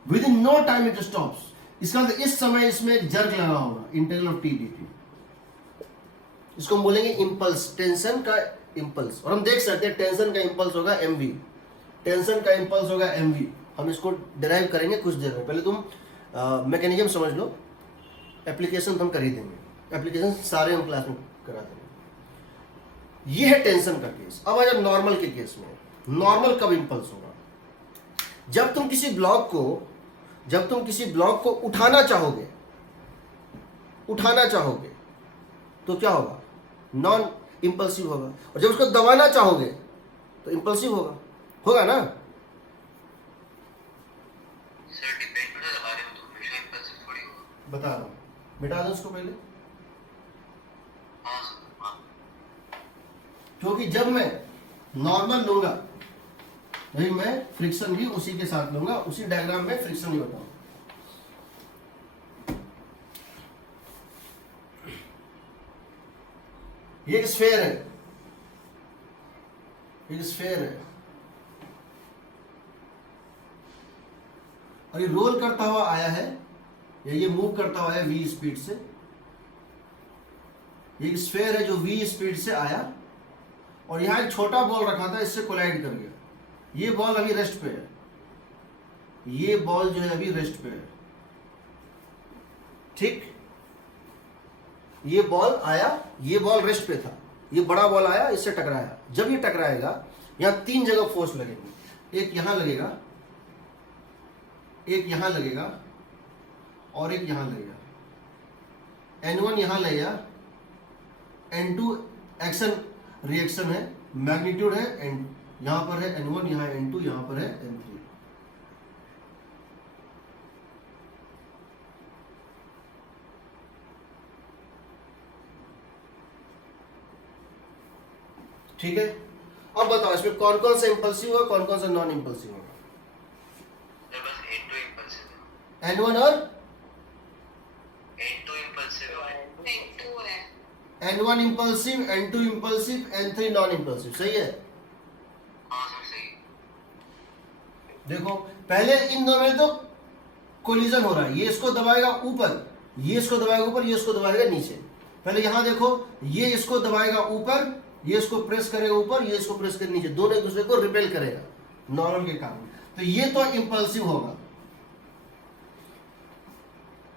within no time it stops. इसका मतलब इस समय इसमें एक जर्क लगा होगा, इंटीग्रल ऑफ t dt, इसको हम बोलेंगे इम्पल्स, टेंशन का इम्पल्स। और हम देख सकते हैं टेंशन का इम्पल्स होगा mv, टेंशन का इम्पल्स होगा mv। हम इसको डिराइव करेंगे कुछ देर में, पहले तुम मैकेनिज्म समझ लो, एप्लीकेशन तो हम कर ही देंगे, एप्लीकेशन सारे हम क्लास में करा देंगे। ये है टेंशन का केस। अब आ जाओ नॉर्मल के केस में। नॉर्मल कब इंपल्स होगा, जब तुम किसी ब्लॉक को उठाना चाहोगे, तो क्या होगा, नॉन इंपल्सिव होगा। और जब उसको दबाना चाहोगे तो इंपल्सिव होगा ना। सर डिपेंड करता है, हमारे में तो हमेशा इंपल्सिव थोड़ी होगा। बता रहा हूं, मिटा दो उसको पहले, हाँ सर, हाँ। क्योंकि जब मैं नॉर्मल लूंगा, नहीं मैं फ्रिक्शन भी उसी के साथ लूंगा, उसी डायग्राम में फ्रिक्शन ही बताऊंगा। ये एक स्फेयर है, और ये रोल करता हुआ आया है, या ये मूव करता हुआ है v स्पीड से। ये एक स्फेयर है जो v स्पीड से आया, और यहां एक छोटा बॉल रखा था, इससे कोलाइड कर गया। ये बॉल अभी रेस्ट पे है, ये बॉल जो है अभी रेस्ट पे है, ठीक। ये बॉल आया, ये बॉल रेस्ट पे था, ये बड़ा बॉल आया, इससे टकराया। जब ये टकराएगा, यहां 3 जगह फोर्स लगेंगे, एक यहां लगेगा, एक यहां लगेगा, और एक यहां लगेगा। N1 यहां लगेगा, N2 एक्शन रिएक्शन है, मैग्नीट्यूड है, यहां पर है N1, यहां N2, यहां पर है N3। ठीक है। अब बताओ इसमें कौन कौन सा इंपल्सिव होगा, कौन कौन सा नॉन इंपल्सिव होगा। सर बस N2 इंपल्सिव है, N1 और N2 इंपल्सिव है, N2 है। N1 impulsive, N2 impulsive, N3 non impulsive. सही है। हाँ सर सही। देखो पहले इन दोनों में तो कोलिजन हो रहा है, ये इसको दबाएगा ऊपर, ये इसको दबाएगा ऊपर, ये इसको दबाएगा नीचे। पहले यहां देखो, ये इसको दबाएगा ऊपर, ये इसको प्रेस करेगा ऊपर, ये इसको प्रेस करेगा नीचे, दोनों एक दूसरे को रिपेल करेगा नॉर्मल के कारण। तो ये तो इंपल्सिव होगा।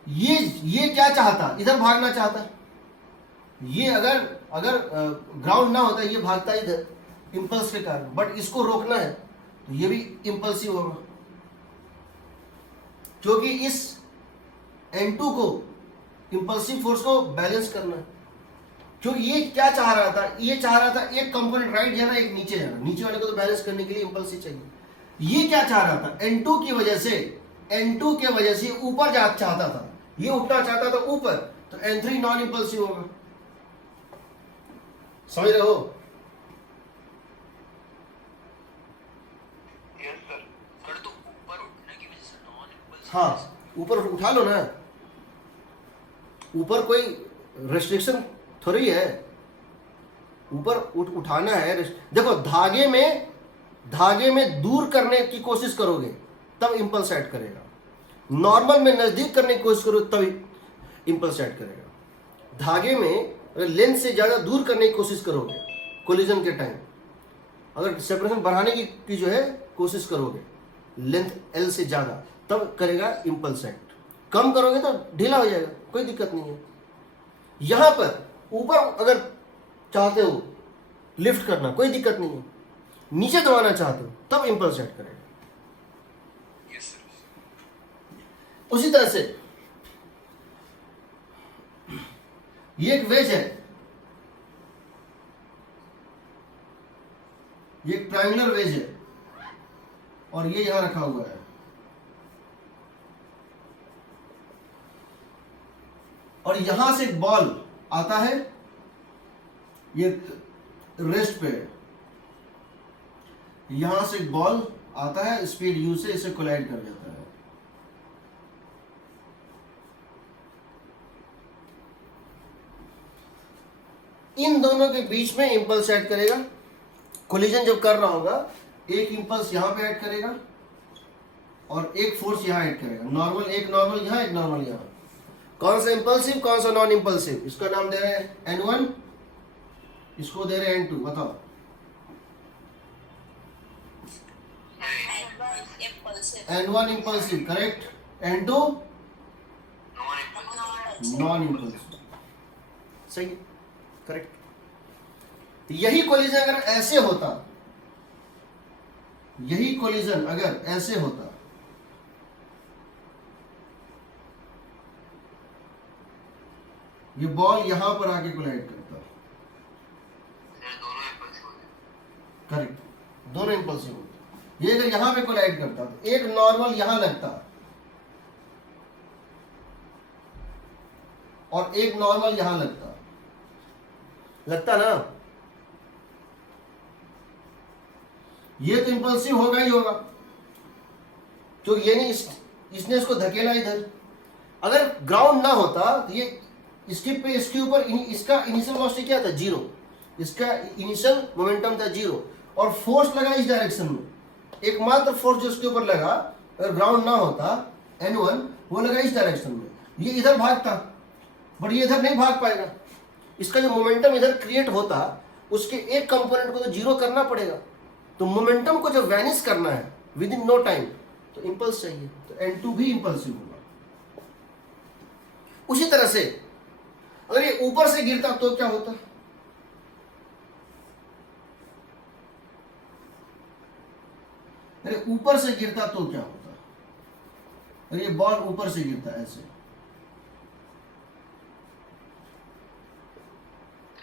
ये क्या चाहता, इधर भागना चाहता। ये अगर ग्राउंड ना होता, ये भागता इधर इंपल्स के कारण, बट इसको रोकना है तो ये भी इंपल्सिव होगा, क्योंकि इस N2 को इंपल्सिव फोर्स को बैलेंस करना है। क्योंकि ये क्या चाह रहा था, ये चाह रहा था एक कंपोनेंट राइट जाना एक नीचे जाना, नीचे वाले को तो बैलेंस करने के लिए इंपल्स ही चाहिए। ये क्या चाह रहा था, N2 की वजह से, N2 के वजह से ऊपर जा चाहता था, ये उठना चाहता था ऊपर, तो N3 नॉन इंपल्सिव होगा। समझ रहे हो? Yes sir. तो ऊपर उठने की वजह से नॉन इंपल्सिव। हाँ, ऊपर उठा लो ना, ऊपर कोई रेस्ट्रिक्शन थोड़ी है, ऊपर उठाना है। देखो धागे में दूर करने की कोशिश करोगे तब इंपल्स ऐड करेगा, नॉर्मल में नजदीक करने की कोशिश करो तब इंपल्स ऐड करेगा। धागे में अगर लेंथ से ज्यादा दूर करने की कोशिश करोगे कोलिजन के टाइम, अगर सेपरेशन बढ़ाने की जो है कोशिश करोगे लेंथ L से ज्यादा, तब करेगा इंपल्स ऐड। कम करोगे तो ढीला हो जाएगा, कोई दिक्कत नहीं है। यहां पर ऊपर अगर चाहते हो लिफ्ट करना, कोई दिक्कत नहीं है, नीचे दबाना चाहते हो तब इंपल्स ऐड करेगा। Yes sir. उसी तरह से ये एक वेज है, ये एक ट्रायंगुलर वेज है और ये यहां रखा हुआ है, और यहां से बॉल आता है ये रेस्ट पे, यहां से बॉल आता है स्पीड u से, इसे कोलाइड कर जाता है। इन दोनों के बीच में इंपल्स ऐड करेगा। कोलिजन जब कर रहा होगा एक इंपल्स यहां पे ऐड करेगा और एक फोर्स यहां ऐड करेगा, नॉर्मल, एक नॉर्मल यहां, एक नॉर्मल यहां। कौन सा इंपल्सिव कौन सा नॉन इंपल्सिव, इसका नाम दे रहे हैं N1, इसको दे रहे हैं N2। बताओ N1 impulsive, correct, N2 non impulsive, सही, करेक्ट। यही कोलिजन अगर ऐसे होता, यही कोलिजन अगर ऐसे होता, ये बॉल यहां पर आके कोलाइड करता, दोनों इंपल्सिव होते। करेक्ट, दोनों इंपल्सिव होते। ये अगर यहां पे कोलाइड करता तो एक नॉर्मल यहां लगता और एक नॉर्मल यहां लगता ना, ये तो इंपल्सिव होगा ही होगा, तो ये नहीं इसने इसको धकेला इधर। अगर ग्राउंड ना होता तो ये इसके ऊपर इसका इनिशियल वेलोसिटी क्या था, 0, इसका इनिशियल मोमेंटम था 0, और फोर्स लगा इस डायरेक्शन में, एकमात्र फोर्स जो इसके ऊपर लगा अगर ग्राउंड ना होता N1, वो लगा इस डायरेक्शन में, ये इधर भागता, बट ये इधर नहीं भाग पाएगा। इसका जो मोमेंटम इधर क्रिएट होता, उसके एक कंपोनेंट को तो 0 करना पड़ेगा, तो मोमेंटम को जब वैनिश करना है विद इन नो टाइम तो इंपल्स चाहिए, तो N2 भी इंपल्सिव होगा। उसी तरह से अगर ये ऊपर से गिरता तो क्या होता, अरे ऊपर से गिरता तो क्या होता, अरे ये बॉल ऊपर से गिरता ऐसे,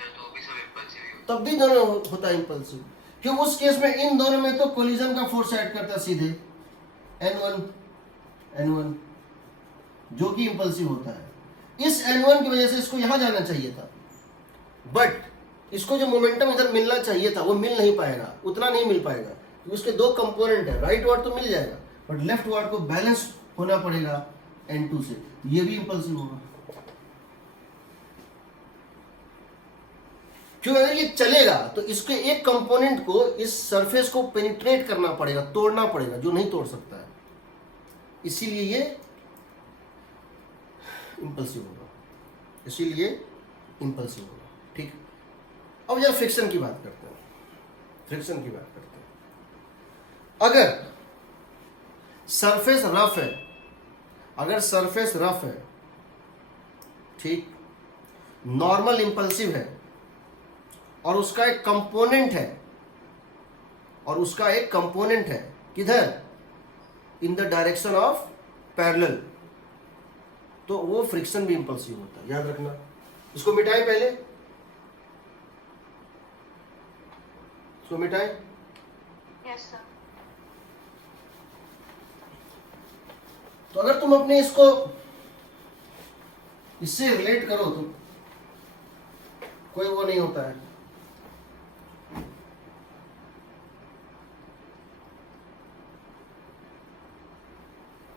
तो भी सब इंपल्सिव ही तब भी दोनों होता इंपल्सिव, क्यों? उस केस में इन दोनों में तो कोलिजन का फोर्स ऐड करता सीधे N1 जो कि इंपल्सिव होता है। इस N1 की वजह से इसको यहां जाना चाहिए था, बट इसको जो मोमेंटम इधर मिलना चाहिए था वो मिल नहीं पाएगा, उतना नहीं मिल पाएगा। तो उसके दो कंपोनेंट है, राइट वार्ड तो मिल जाएगा बट लेफ्ट वार्ड को बैलेंस होना पड़ेगा N2 से, ये भी इंपल्सिव होगा। क्यों? अगर ये चलेगा तो इसके एक कंपोनेंट को इस सरफेस को पेनिट्रेट करना पड़ेगा, तोड़ना पड़ेगा, जो नहीं तोड़ सकता है, इसीलिए ये इंपल्सिव होगा, इसीलिए इंपल्सिव होगा। ठीक, अब जरा फ्रिक्शन की बात करते हैं, फ्रिक्शन की बात करते हैं। अगर सरफेस रफ है, अगर सरफेस रफ है, ठीक, नॉर्मल इंपल्सिव है और उसका एक कंपोनेंट है, और उसका एक कंपोनेंट है किधर, in the direction of parallel, तो वो फ्रिक्शन भी इंपल्सिव होता है, याद रखना। इसको मिटाएं पहले, इसको मिटाएं। Yes sir. तो अगर तुम अपने इसको इससे रिलेट करो तो कोई वो नहीं होता है।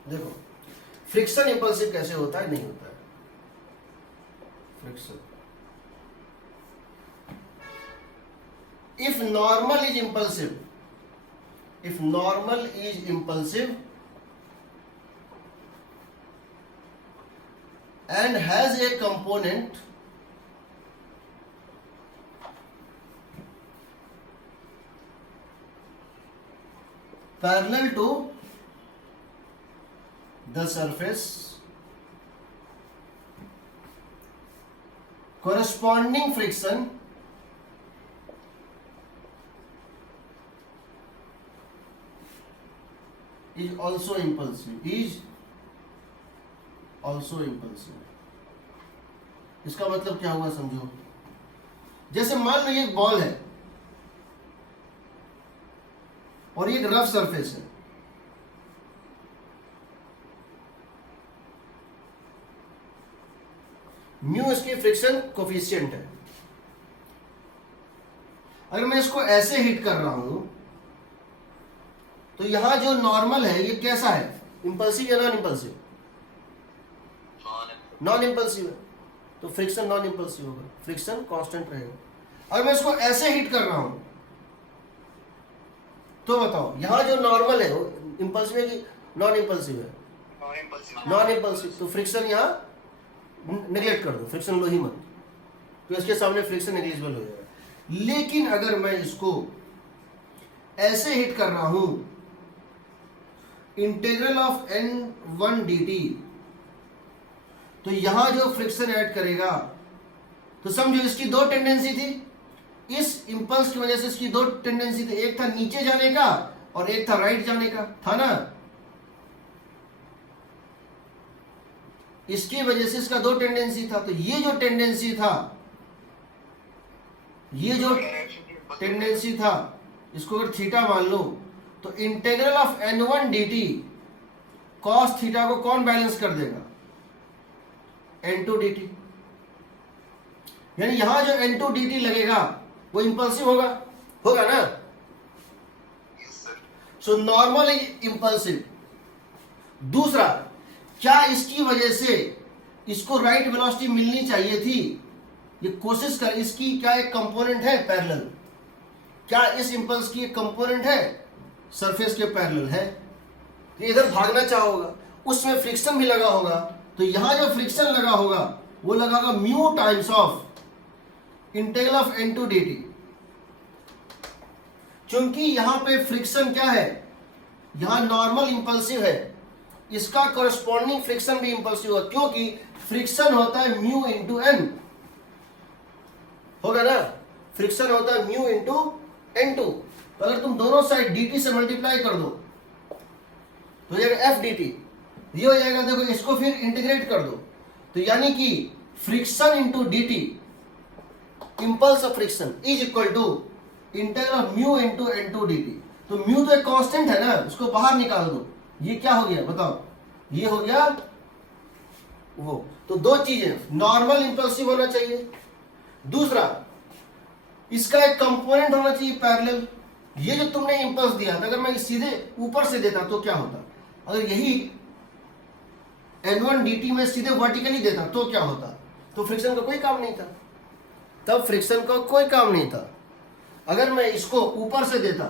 देखो फ्रिक्शन इंपल्सिव कैसे होता है, नहीं होता है friction. If normal is impulsive, if normal is impulsive and has a component parallel to the surface, corresponding friction is also impulsive, is also impulsive। इसका मतलब क्या हुआ समझो। जैसे मान लो ये एक बॉल है और ये एक रफ सरफेस है, म्यू इसकी फ्रिक्शन कोफिशिएंट है। अगर मैं इसको ऐसे हिट कर रहा हूं तो यहां जो नॉर्मल है ये कैसा है, इंपल्सिव या नॉन इंपल्सिव? नॉन इंपल्सिव है, तो फ्रिक्शन नॉन इंपल्सिव होगा, फ्रिक्शन कांस्टेंट रहेगा। अगर मैं इसको ऐसे हिट कर रहा हूं तो बताओ यहां जो नॉर्मल है वो इंपल्सिव है कि नॉन इंपल्सिव है? नॉन इंपल्सिव, तो फ्रिक्शन यहां नेग्लेक्ट कर दो, फ्रिक्शन लो ही मत, तो इसके सामने फ्रिक्शन नेग्लिजिबल हो जाएगा। लेकिन अगर मैं इसको ऐसे हिट कर रहा हूं, इंटीग्रल ऑफ n1 dt, तो यहां जो फ्रिक्शन ऐड करेगा, तो समझो इसकी दो टेंडेंसी थी, इस इंपल्स की वजह से इसकी दो टेंडेंसी थी, एक था नीचे जाने का और एक था राइट जाने का, था ना? इसकी वजह से इसका दो टेंडेंसी था, तो ये जो टेंडेंसी था, ये जो टेंडेंसी था, इसको अगर थीटा मान लो तो integral of n1 dt cos theta को कौन बैलेंस कर देगा? n2 dt। यानी यहां जो n2 dt लगेगा वो इंपल्सिव होगा, होगा ना? So normal is impulsive. दूसरा, क्या इसकी वजह से इसको राइट वेलोसिटी मिलनी चाहिए थी? ये कोशिश कर, इसकी क्या एक कंपोनेंट है पैरेलल? क्या इस इंपल्स की एक कंपोनेंट है सरफेस के पैरेलल है? तो इधर भागना चाहोगा, उसमें फ्रिक्शन भी लगा होगा, तो यहां जो फ्रिक्शन लगा होगा वो लगा होगा mu times of integral of n2 dt। क्योंकि यहां पे फ्रिक्शन क्या है, यहां नॉर्मल इंपल्सिव है, इसका करस्पॉन्डिंग फ्रिक्शन भी इंपल्सिव होगा, क्योंकि फ्रिक्शन होता है म्यू इंटू एन, होगा ना? फ्रिक्शन होता है म्यू इंटू n2। तो अगर तुम दोनों साइड dt से मल्टीप्लाई कर दो तो ये एफ dt, ये हो जाएगा। देखो इसको फिर इंटीग्रेट कर दो, तो यानी कि friction into dt, impulse of friction is equal to integral of mu into n2 dt। तो म्यू तो एक कांस्टेंट है ना, उसको बाहर निकाल दो, ये क्या हो गया बताओ? ये हो गया वो। तो दो चीजें, नॉर्मल इंपल्सिव होना चाहिए, दूसरा इसका एक कंपोनेंट होना चाहिए पैरेलल। ये जो तुमने इंपल्स दिया था, अगर मैं सीधे ऊपर से देता तो क्या होता? अगर यही n1 dt में सीधे वर्टिकली देता तो क्या होता? तो फ्रिक्शन का कोई काम नहीं था, तब फ्रिक्शन का कोई काम नहीं था। अगर मैं इसको ऊपर से देता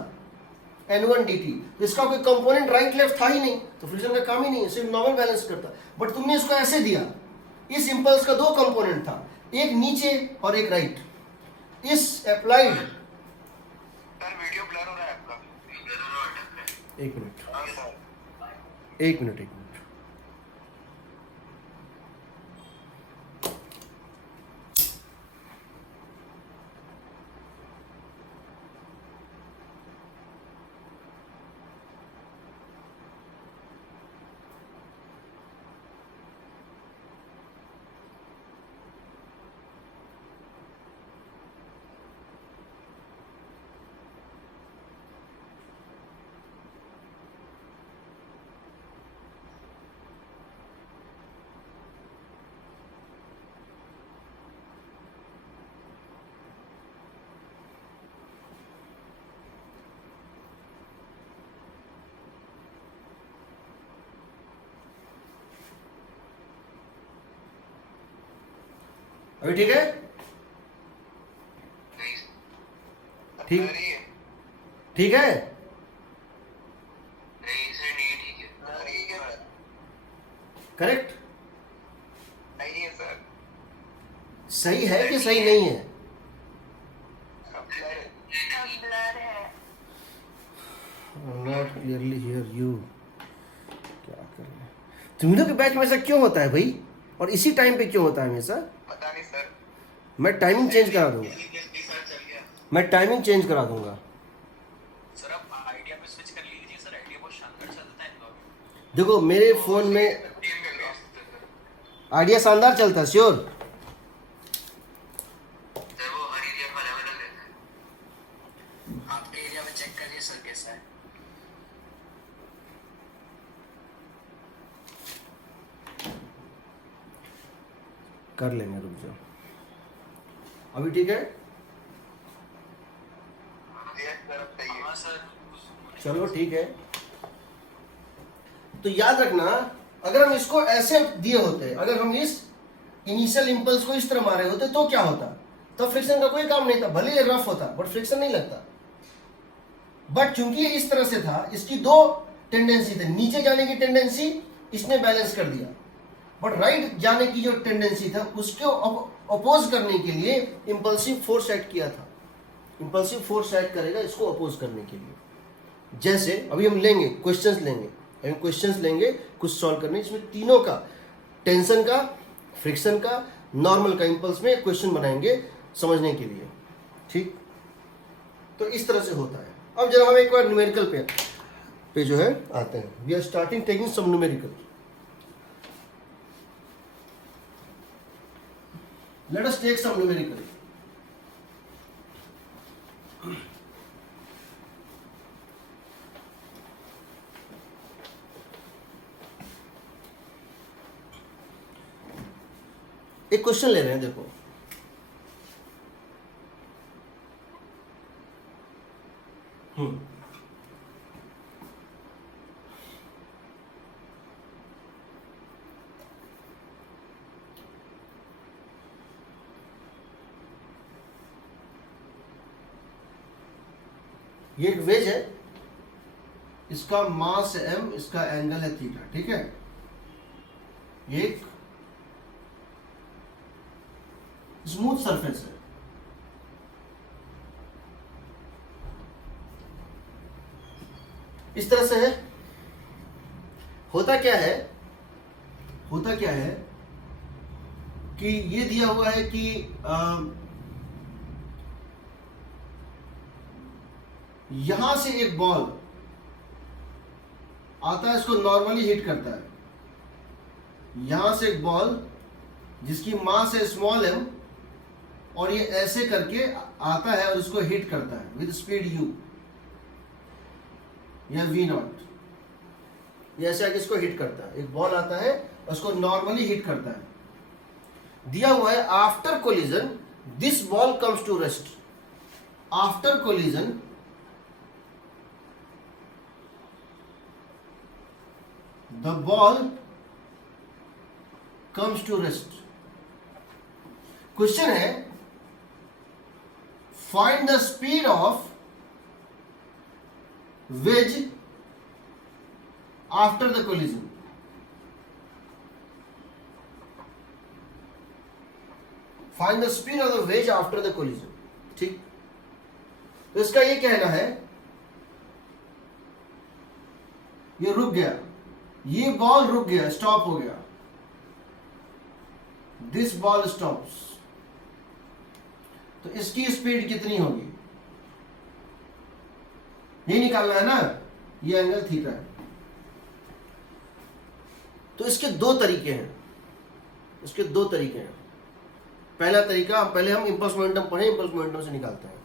n1 dt, तो इसका कोई कंपोनेंट राइट लेफ्ट था ही नहीं, तो फ्रिक्शन का काम ही नहीं है, सिर्फ नॉर्मल बैलेंस करता। बट तुमने इसको ऐसे दिया, इस इंपल्स का दो कंपोनेंट था, एक नीचे और एक राइट। इस अप्लाइड, वीडियो ब्लर हो रहा है आपका। एक मिनट, एक मिनट। अभी ठीक है? नहीं ठीक नहीं है ठीक है? नहीं सर नहीं ठीक है नहीं है सर करेक्ट? नहीं है सर सही है कि सही नहीं है? ब्लर है नॉट क्लियरली हियर यू। क्या कर रहे हैं तुम लोग के बैच में ऐसा क्यों होता है भाई? और इसी टाइम पे क्यों होता है हमेशा? पता नहीं सर मैं टाइमिंग चेंज करा दूंगा। सर चल गया मैं टाइमिंग चेंज करा दूंगा। सर आप आइडिया पे स्विच कर लीजिए सर, आइडिया बहुत शानदार चलता है इनका। देखो मेरे फोन में टीम में लॉस सर आइडिया शानदार चलता है, श्योर। सर वो हर एरिया में अलग अलग रहता है आपके एरिया में चेक करिए सर कैसा है। कर लेंगे, रुक जाओ। अभी ठीक है? ये तरफ सही है हाँ सर। चलो ठीक है। तो याद रखना, अगर हम इसको ऐसे दिए होते, अगर हम इस इनिशियल इंपल्स को इस तरह मारे होते तो क्या होता? तो फ्रिक्शन का कोई काम नहीं था, भले ये रफ होता बट फ्रिक्शन नहीं लगता। बट चूंकि ये इस तरह से था, इसकी दो टेंडेंसी थे, नीचे जाने की टेंडेंसी इसने बैलेंस कर दिया, बट राइट जाने की जो टेंडेंसी था उसको अपोज करने के लिए इंपल्सिव फोर्स ऐड किया था। इंपल्सिव फोर्स ऐड करेगा इसको अपोज करने के लिए। जैसे अभी हम लेंगे क्वेश्चंस लेंगे, हम क्वेश्चंस लेंगे कुछ सॉल्व करने, इसमें तीनों का, टेंशन का, फ्रिक्शन का, नॉर्मल का, इंपल्स में क्वेश्चन बनाएंगे समझने के लिए। ठीक, तो इस तरह से होता है। अब जरा हम एक बार न्यूमेरिकल पे जो है आते हैं। We are starting taking some numerical. Let us take some numerical. एक क्वेश्चन ले रहे हैं, देखो। ये एक वेज है, इसका मास है m, इसका एंगल है थीटा। ठीक है, ये एक स्मूथ सरफेस है। इस तरह से है। होता क्या है, होता क्या है कि ये दिया हुआ है कि यहां से एक बॉल आता है, इसको नॉर्मली हिट करता है। यहां से एक बॉल जिसकी मास है स्मॉल m, और ये ऐसे करके आता है और इसको हिट करता है विद स्पीड u या v0। ये ऐसे आके इसको हिट करता है। एक बॉल आता है और उसको नॉर्मली हिट करता है। दिया हुआ है after collision this ball comes to rest. After collision the ball comes to rest. Question है, find the speed of wedge after the collision. Find the speed of the wedge after the collision. ठीक, तो इसका ये कहना है, ये रुक गया, ये बॉल रुक गया, स्टॉप हो गया, दिस बॉल स्टॉप्स, तो इसकी स्पीड कितनी होगी? ये निकालना है ना, ये एंगल थीटा है। तो इसके दो तरीके हैं, इसके दो तरीके हैं। पहला तरीका, पहले हम इंपल्स मोमेंटम पढ़े, इंपल्स मोमेंटम से निकालते हैं।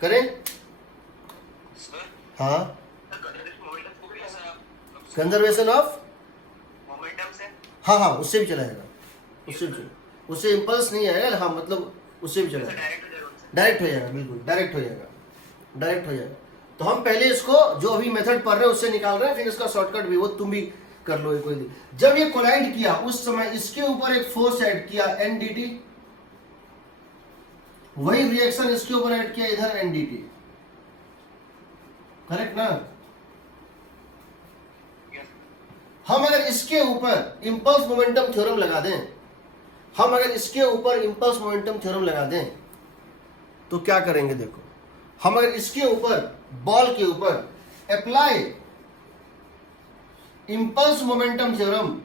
करें? सर हाँ, मोमेंटम कंजर्वेशन ऑफ, से हाँ हाँ, उससे भी चलाएगा, उससे भी चलेगा, उससे इंपल्स नहीं आएगा, हाँ मतलब उससे भी चलेगा, डायरेक्ट हो जाएगा उनसे। डायरेक्ट हो जाएगा, बिल्कुल डायरेक्ट हो जाएगा, डायरेक्ट हो जाएगा। तो हम पहले इसको जो अभी मेथड पढ़ रहे हैं उससे निकाल रहे हैं, फिर इसका शॉर्टकट भी वो तुम भी कर लो। कोई नहीं, जब ये कोलाइड किया उस समय इसके ऊपर एक फोर्स ऐड किया, एन डी टी, वही रिएक्शन इसके ऊपर ऐड किया इधर एनडीटी, करेक्ट ना? यस हम अगर इसके ऊपर इंपल्स मोमेंटम थ्योरम लगा दें, हम अगर इसके ऊपर इंपल्स मोमेंटम थ्योरम लगा दें तो क्या करेंगे? देखो, हम अगर इसके ऊपर बॉल के ऊपर apply impulse momentum theorem,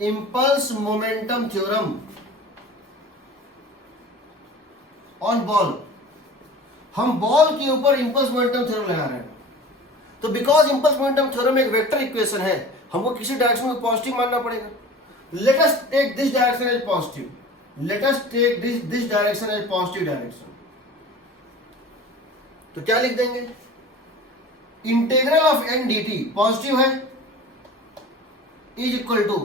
impulse momentum theorem on ball, हम बॉल के ऊपर इंपल्स मोमेंटम थ्योरम लगा रहे हैं, तो बिकॉज इंपल्स मोमेंटम थ्योरम एक वेक्टर इक्वेशन है, हमको किसी डायरेक्शन को पॉजिटिव मानना पड़ेगा. Let us take this direction as positive, let us take this direction as positive direction. तो क्या लिख देंगे? Integral of N D T positive है is equal to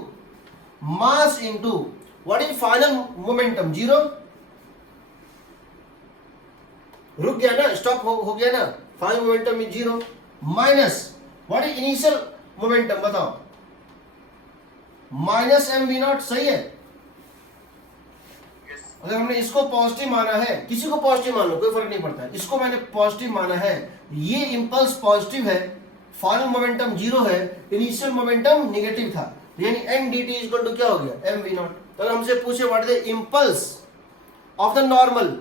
mass into what is final momentum, zero. रुक गया ना, stop हो गया ना, final momentum is zero, minus what is initial momentum, बताओ, माइनस एम वी नॉट. सही है? यस अगर हमने इसको पॉजिटिव माना है, किसी को पॉजिटिव मान लो, कोई फर्क नहीं पड़ता है, इसको मैंने पॉजिटिव माना है, ये इंपल्स पॉजिटिव है, फाइनल मोमेंटम जीरो है, इनिशियल मोमेंटम नेगेटिव था, यानी N D t equal to क्या हो गया? M v naught. तो हमसे पूछे what is the impulse of the normal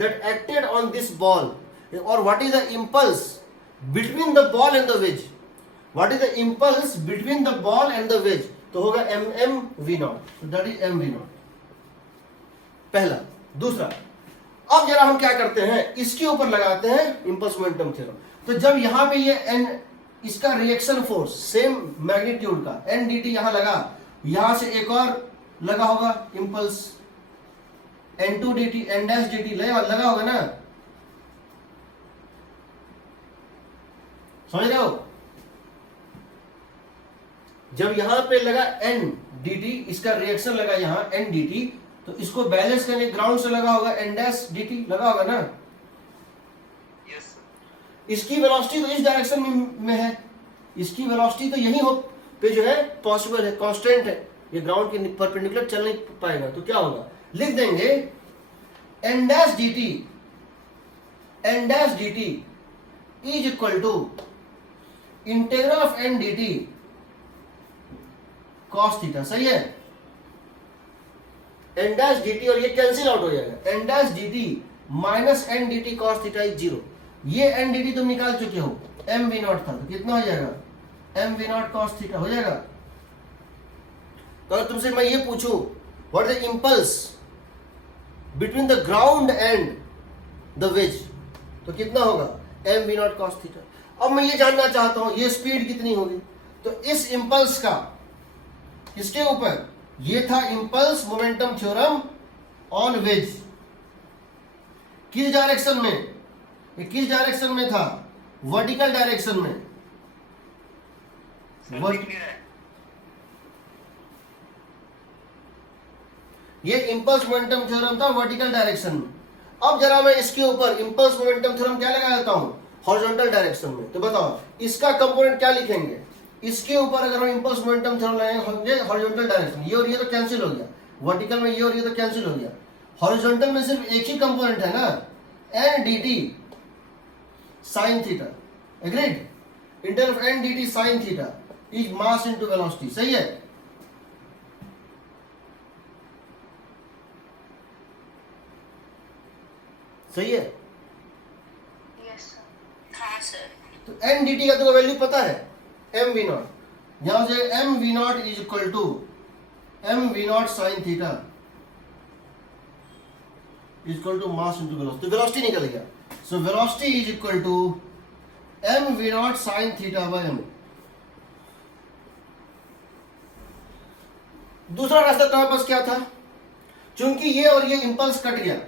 that acted on this ball, or what is the impulse between the ball and the wedge, what is the impulse between the ball and the wedge, तो होगा mm v naught, so that is m v naught. पहला. दूसरा, अब जरा हम क्या करते हैं, इसके ऊपर लगाते हैं इंपल्स मोमेंटम थ्योरम. तो जब यहां पे ये n, इसका रिएक्शन फोर्स सेम मैग्नीट्यूड का एन डी टी यहां लगा, यहां से एक और लगा होगा impulse N2 dt, N dash dt लगा होगा ना, समझ रहे हो? जब यहां पे लगा N dt, इसका रिएक्शन लगा यहां N dt, तो इसको बैलेंस करने ग्राउंड से लगा होगा N dash dt, लगा होगा ना. यस इसकी वेलोसिटी तो इस डायरेक्शन में है, इसकी वेलोसिटी तो यही हो पे जो है पॉसिबल है, कांस्टेंट है, ये ग्राउंड के परपेंडिकुलर चल नहीं पाएगा. तो क्या होगा? लिख देंगे n dash dt, n dash dt is equal to integral of n dt cos theta. सही है? n dash dt और ये कैंसिल आउट हो जाएगा, n dash dt minus n dt cos theta is zero. ये n dt तुम निकाल चुके हो, m v नॉट था, तो कितना हो जाएगा? m v naught cos theta हो जाएगा. तो अगर तुमसे मैं ये पूछूं what is the impulse between the ground and the wedge, तो कितना होगा? M v naught cos theta. अब मैं ये जानना चाहता हूं ये स्पीड कितनी होगी. तो इस इंपल्स का इसके ऊपर, ये था impulse momentum theorem on wedge, किस डायरेक्शन में? ये किस डायरेक्शन में था? वर्टिकल डायरेक्शन में. Sir What? दिख नहीं रहा है. ये इंपल्स मोमेंटम थ्योरम था वर्टिकल डायरेक्शन में. अब जरा मैं इसके ऊपर इंपल्स मोमेंटम थ्योरम क्या लगा देता हूं? हॉरिजॉन्टल डायरेक्शन में. तो बताओ इसका कंपोनेंट क्या लिखेंगे? इसके ऊपर अगर हम इंपल्स मोमेंटम थ्योरम लगाएंगे हॉरिजॉन्टल डायरेक्शन, ये और ये तो कैंसिल हो गया, वर्टिकल में ये और ये तो कैंसिल हो गया, हॉरिजॉन्टल में सिर्फ एक ही कंपोनेंट है ना, N D t sine theta. Agreed? Integral of N D t sine theta is mass into velocity. सही है? सही है? Yes sir. हाँ सर. तो एन डी टी का तो वैल्यू पता है, एम वी नॉट. यहां से m v naught is equal to m v naught sine theta is equal to mass into velocity. तो वेलोसिटी निकल गया. So velocity is equal to m v naught sine theta by m. दूसरा रास्ता तुम्हारे पास क्या था? चूंकि ये और ये इंपल्स कट गया,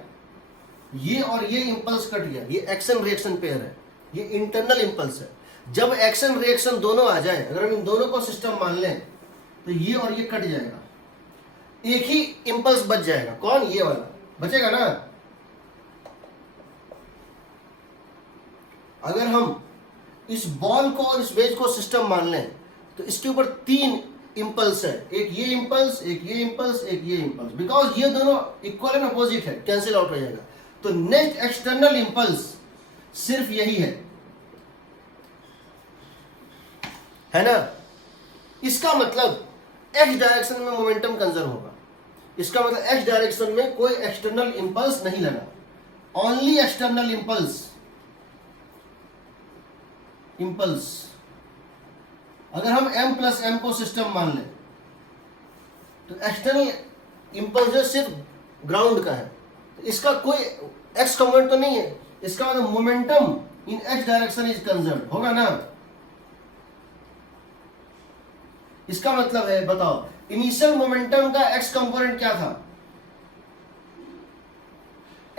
ये और ये इंपल्स कट गया, ये एक्शन रिएक्शन पेयर है, ये इंटरनल इंपल्स है. जब एक्शन रिएक्शन दोनों आ जाए, अगर हम इन दोनों को सिस्टम मान लें, तो ये और ये कट जाएगा, एक ही इंपल्स बच जाएगा. कौन? ये वाला बचेगा ना. अगर हम इस बॉल को और इस वेज को सिस्टम मान लें, तो इसके ऊपर तीन इम्पल्स है, एक ये इम्पल्स, एक ये इम्पल्स, एक ये इम्पल्स, बिकॉज ये दोनों इक्वल एंड अपोजिट है, कैंसिल आउट हो जाएगा। तो नेट एक्सटर्नल इम्पल्स सिर्फ यही है ना। इसका मतलब एक्स डायरेक्शन में मोमेंटम कंजर्व होगा, इसका मतलब एक्स डायरेक्शन में कोई एक्सटर्नल इम्पल्स नहीं लगा, ओनली एक्सटर्नल इम्पल्स। अगर हम m प्लस एम को सिस्टम मान लें तो एक्सटर्नल इम्पल्स जो सिर्फ ग्राउंड का है, तो इसका कोई x कंपोनेंट तो नहीं है, इसका मतलब momentum in x direction is conserve होगा ना। इसका मतलब है, बताओ इनिशियल मोमेंटम का x कंपोनेंट क्या था,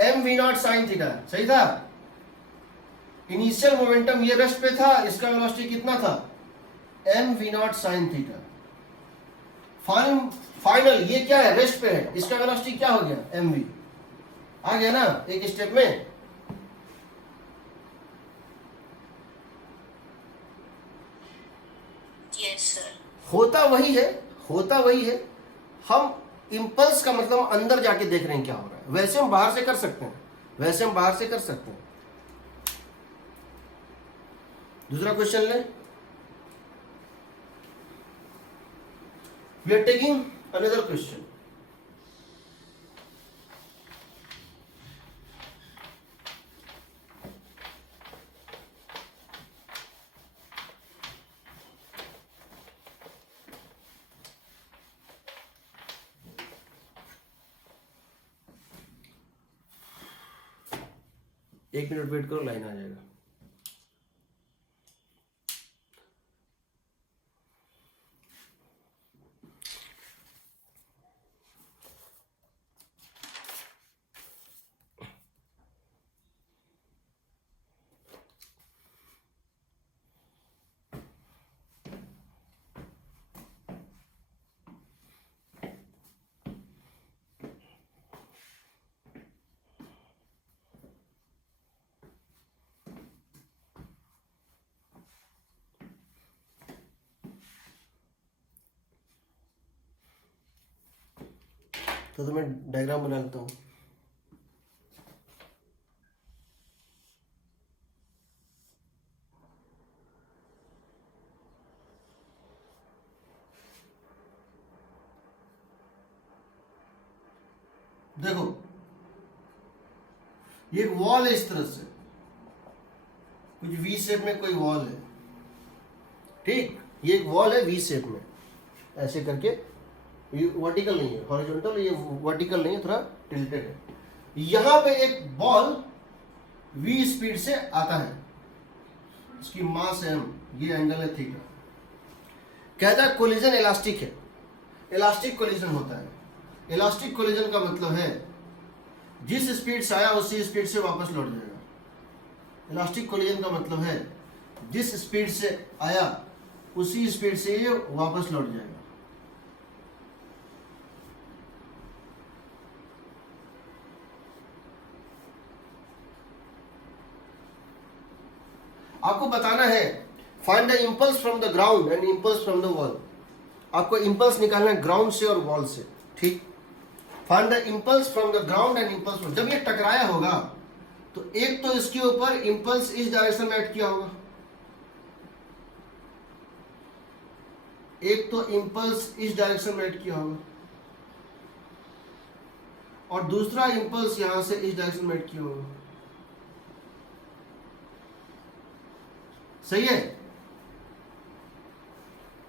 mv0 sin थीटा, सही था। इनिशियल मोमेंटम ये रेस्ट पे था, इसका वेलोसिटी कितना था, mv0 sin थीटा। फाइनल ये क्या है, रेस्ट पे है, इसका वेलोसिटी क्या हो गया, mv, आ गया ना एक स्टेप में। Yes sir. होता वही है, हम इम्पल्स का मतलब हम अंदर जाके देख रहे हैं क्या हो रहा है, वैसे हम बाहर से कर सकते हैं, दूसरा क्वेश्चन ले। We are taking another question. एक मिनट वेट करो, लाइन आ जाएगा। तो मैं डायग्राम बना लेता हूँ। देखो ये एक वॉल है, इस तरह से कुछ वी शेप में कोई वॉल है, ठीक, ये एक वॉल है वी शेप में, ऐसे करके, ये वर्टिकल नहीं है, हॉरिजॉन्टल, ये वर्टिकल नहीं है, थोड़ा टिल्टेड है। यहां पे एक बॉल वी स्पीड से आता है, इसकी मास है m, ये एंगल है थीटा। कहता है कोलिजन इलास्टिक है, इलास्टिक कोलिजन होता है। इलास्टिक कोलिजन का मतलब है जिस स्पीड से आया उसी स्पीड से वापस लौट जाएगा। इलास्टिक कोलिजन का मतलब है जिस स्पीड से आया उसी स्पीड से ये वापस लौट जाएगा। आपको बताना है find the impulse from the ground and impulse from the wall. आपको इम्पल्स निकालना है ग्राउंड से और वॉल से, ठीक। Find the impulse from the ground and impulse from, जब ये टकराया होगा तो एक तो इसके ऊपर इम्पल्स इस डायरेक्शन में एक्ट किया होगा, एक तो इम्पल्स इस डायरेक्शन में एक्ट किया होगा, और दूसरा इम्पल्स यहां से इस डायरेक्शन में एक्ट किया होगा। सही है।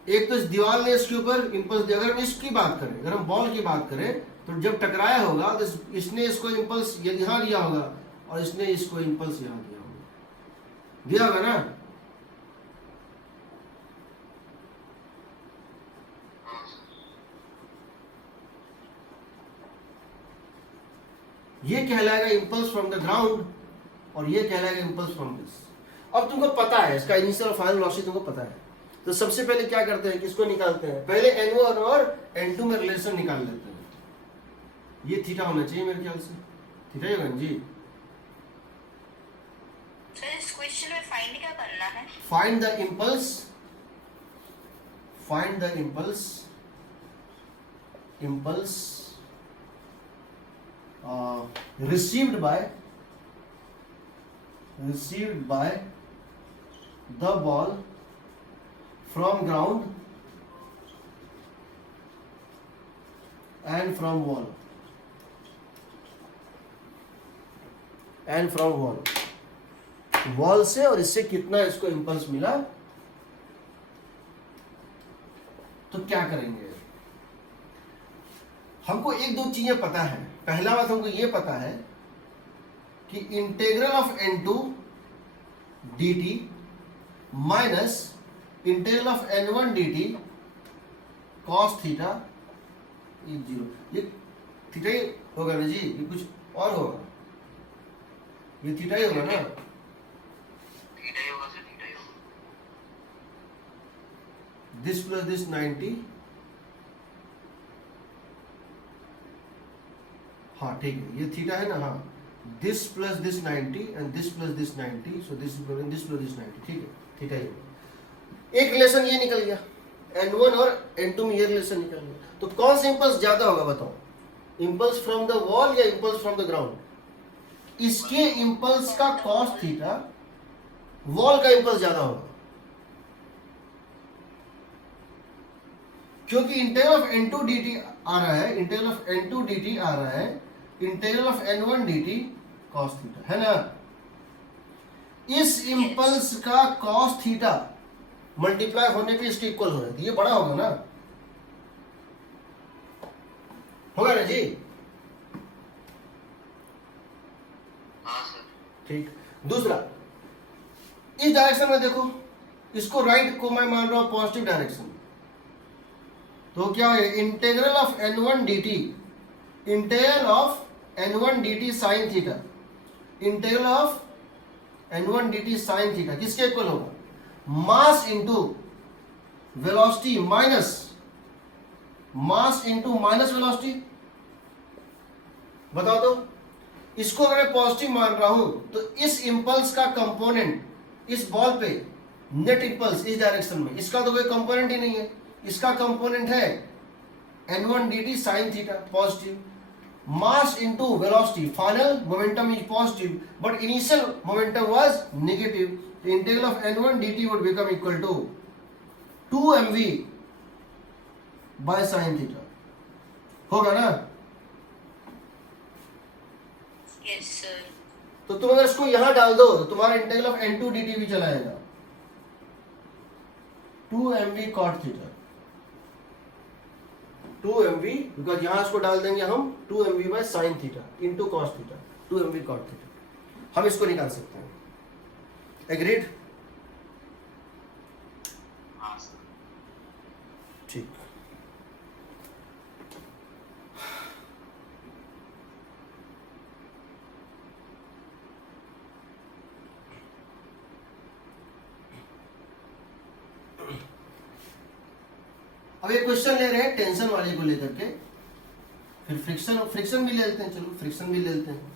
एक तो इस दीवार ने इसके ऊपर इम्पल्स दिया। अगर हम इसकी बात करें, अगर हम बॉल की बात करें, तो जब टकराया होगा तो इसने इसको इम्पल्स यहां दिया होगा और इसने इसको इम्पल्स यहां दिया होगा, दिया होगा ना। ये कहलाएगा इम्पल्स फ्रॉम द ग्राउंड और ये कहलाएगा इम्पल्स फ्रॉम दिस। अब तुमको पता है इसका इनिशियल और फाइनल वेलोसिटी तुमको पता है, तो सबसे पहले क्या करते हैं, किसको निकालते हैं, पहले n1 और n2 में रिलेशन निकाल लेते हैं। ये थीटा होना चाहिए मेरे ख्याल से, थीटा ही होगा जी। सर इस क्वेश्चन में फाइंड क्या करना है? Find the impulse find the impulse received by the ball from ground and from wall wall से, और इससे कितना इसको इंपल्स मिला। तो क्या करेंगे, हमको एक दो चीजें पता है। पहला बात हमको ये पता है कि integral of n2 dt minus integral of n1 dt cos theta ये जीरो, ये थीटा ही होगा ना जी, ये कुछ और होगा, ये थीटा ही होगा ना। थीटा ही होगा सर, थीटा ही होगा। दिस प्लस दिस 90, हाँ ठीक है, ये थीटा है ना, हाँ, this plus this 90 and this plus this 90, so this plus this 90, ठीक है, थीटा ही होगा। एक रिलेशन ये निकल गया, n1 और n2 में ये रिलेशन निकल गया। तो कौन सा इंपल्स ज्यादा होगा बताओ, इंपल्स फ्रॉम द वॉल या इंपल्स फ्रॉम द ग्राउंड? इसके इंपल्स का कॉस थीटा, वॉल का इंपल्स ज्यादा होगा, क्योंकि इंटीग्रल ऑफ n2 dt आ रहा है, इंटीग्रल ऑफ n2 dt आ रहा है integral of n1 dt cos theta, है ना। इस इंपल्स का cos थीटा मल्टीप्लाई होने पे इसके इक्वल हो रहा है, ये बड़ा होगा ना, होगा ना जी। हाँ सर। ठीक, दूसरा, इस डायरेक्शन में देखो, इसको राइट को मैं मान रहा हूं पॉजिटिव डायरेक्शन, तो क्या है integral of n1 dt, integral of n1 dt sine theta, integral of n1 dt sine theta किसके इक्वल होगा, mass into velocity minus mass into minus velocity. बताओ तो, इसको अगर मैं पॉजिटिव मान रहा हूं तो इस इंपल्स का कंपोनेंट इस बॉल पे, नेट इंपल्स इस डायरेक्शन में, इसका तो कोई कंपोनेंट ही नहीं है, इसका कंपोनेंट है n1 dt sine theta positive, mass into velocity, final momentum is positive but initial momentum was negative, integral of n1 dt would become equal to 2mv by sine theta, होगा ना। Yes, sir. तो तुम अगर इसको यहां डाल दो तो तुम्हारा इंटीग्रल ऑफ n2 dt भी चला आएगा 2mv cot theta, 2mv, because यहां इसको डाल देंगे हम 2mv by sine theta into cos theta, 2mv cot theta, हम इसको निकाल सकते हैं। एग्रीड? हाँ सर। ठीक, अब ये क्वेश्चन ले रहे हैं टेंशन वाले को लेकर के, फिर फ्रिक्शन भी ले लेते हैं, चलो फ्रिक्शन भी ले लेते हैं।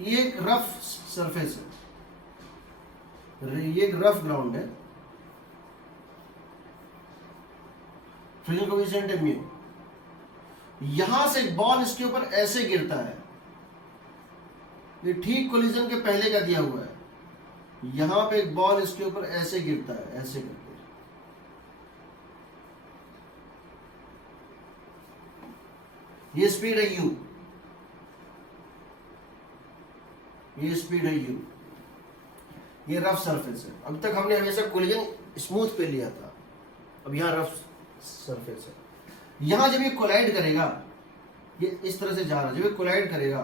ये एक रफ सरफेस है, ये एक रफ ग्राउंड है, फ्रिक्शन कोएफिशिएंट है म्यू, यहां से बॉल इसके ऊपर ऐसे गिरता है, ये ठीक कोलिजन के पहले का दिया हुआ है, यहां पे एक बॉल इसके ऊपर ऐसे गिरता है, ऐसे करके, ये स्पीड है u, ये स्पीड है u, ये रफ सरफेस है। अब तक हमने हमेशा कोलिजन स्मूथ पे लिया था, अब यहां रफ सरफेस है, यहां जब ये कोलाइड करेगा, ये इस तरह से जा रहा है, जब ये कोलाइड करेगा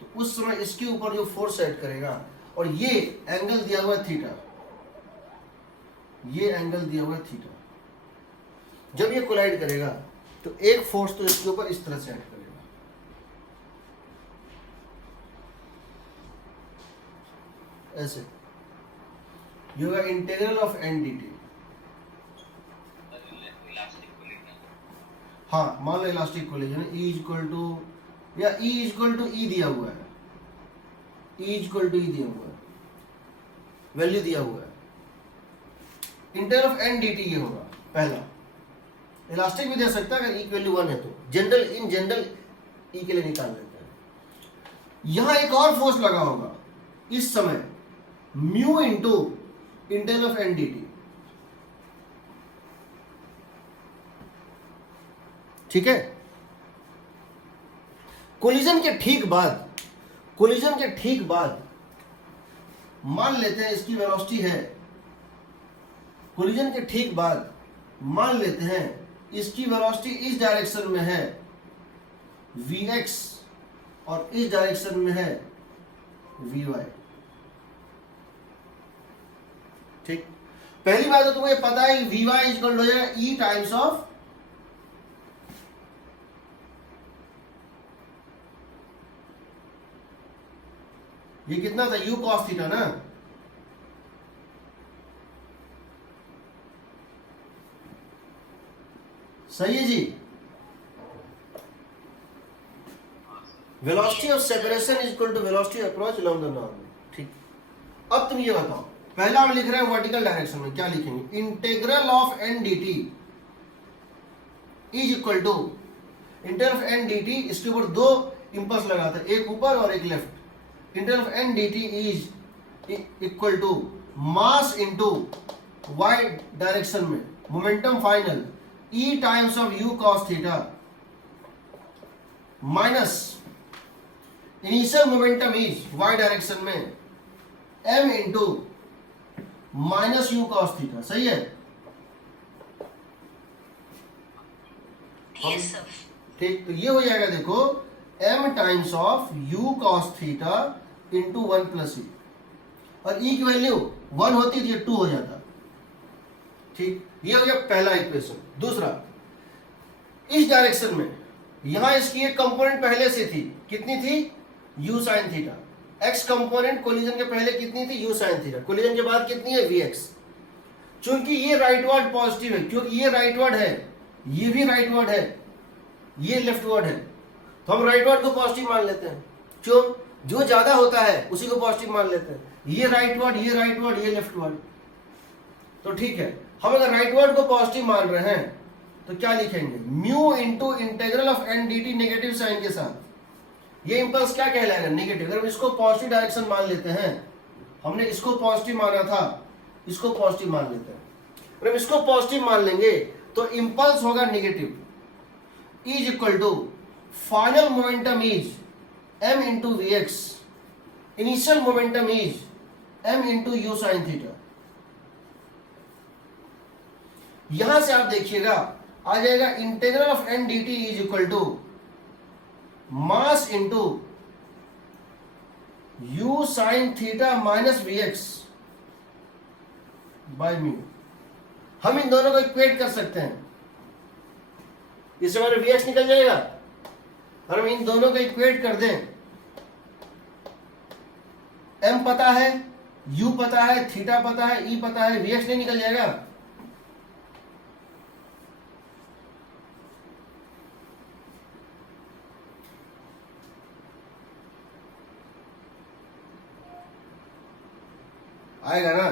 तो उस समय इसके ऊपर जो फोर्स एक्ट करेगा, और ये एंगल दिया हुआ है थीटा, ये एंगल दिया हुआ है थीटा, जब ये कोलाइड करेगा तो एक फोर्स तो इसके ऊपर इस तरह से एक्ट करेगा, ऐसे, ये होगा इंटीग्रल ऑफ n dt, हाँ मान लो elastic collision E equal to या E इक्वल टू ई दिया हुआ है, E इक्वल टू ई दिया हुआ है, वैल्यू दिया हुआ है, इंटीग्रल ऑफ n dt ये होगा पहला। इलास्टिक भी दे सकता है अगर ई की वैल्यू 1 है तो, जनरल इन जनरल ई के लिए निकाल लेते हैं। यहां एक और फोर्स लगा होगा इस समय, mu into integral of n dt, ठीक है। कोलिजन के ठीक बाद मान लेते हैं इसकी वेलोसिटी है, कोलिजन के ठीक बाद मान लेते हैं इसकी वेलोसिटी इस डायरेक्शन में है vx और इस डायरेक्शन में है vy, ठीक। पहली बात तो तुम्हें पता है vy इक्वल हो जाएगा e टाइम्स ऑफ ये कितना था u cos थीटा ना, सही है जी। Velocity of separation is equal to velocity approach along the normal, ठीक। अब तुम ये बताओ, पहला हम लिख रहे हैं वर्टिकल डायरेक्शन में, क्या लिखेंगे, integral of n dt is equal to integral of n dt, इसके ऊपर दो इंपल्स लगाता है, एक ऊपर और एक left, integral of n dt is equal to mass into y direction में momentum final e times of u cos theta minus initial momentum is y direction में m into minus u cos theta, सही है। Yes, sir. ठीक, तो ये हो जाएगा देखो m times of u cos theta into 1 plus E, और e की वैल्यू 1 होती तो ये 2 हो जाता, ठीक। ये हो गया पहला इक्वेशन। दूसरा, इस डायरेक्शन में यहां इसकी एक कंपोनेंट पहले से थी, कितनी थी, u sin theta, x component collision के पहले कितनी थी, u sin थीटा, कोलिजन के बाद कितनी है, vx। चूंकि ये राइटवर्ड पॉजिटिव है, क्योंकि ये राइटवर्ड है, ये भी राइटवर्ड है, ये लेफ्टवर्ड है, तो हम राइटवर्ड को पॉजिटिव मान लेते हैं, क्यों, जो ज्यादा होता है उसी को पॉजिटिव मान लेते हैं, ये राइटवर्ड, ये राइटवर्ड, ये लेफ्टवर्ड, तो ठीक है। हम अगर राइटवर्ड को पॉजिटिव मान रहे हैं तो क्या लिखेंगे, mu into integral of n dt negative sine के साथ, ये इंपल्स क्या कहलाएगा, नेगेटिव। अगर हम इसको पॉजिटिव डायरेक्शन मान लेते हैं, हमने इसको पॉजिटिव माना था, इसको पॉजिटिव मान लेते हैं, अगर हम इसको पॉजिटिव मान लेंगे तो इंपल्स होगा negative, is equal to final momentum is m into vx, initial momentum is m into u sin theta. यहां से आप देखिएगा आ जाएगा integral of n dt is equal to mass into u sin theta minus vx by mu. हम इन दोनों को इक्वेट कर सकते हैं, इससे हमारे vx निकल जाएगा, और हम इन दोनों को इक्वेट कर दें, m पता है, u पता है, थीटा पता है, e पता है, vx नहीं निकल जाएगा। आएगा ना,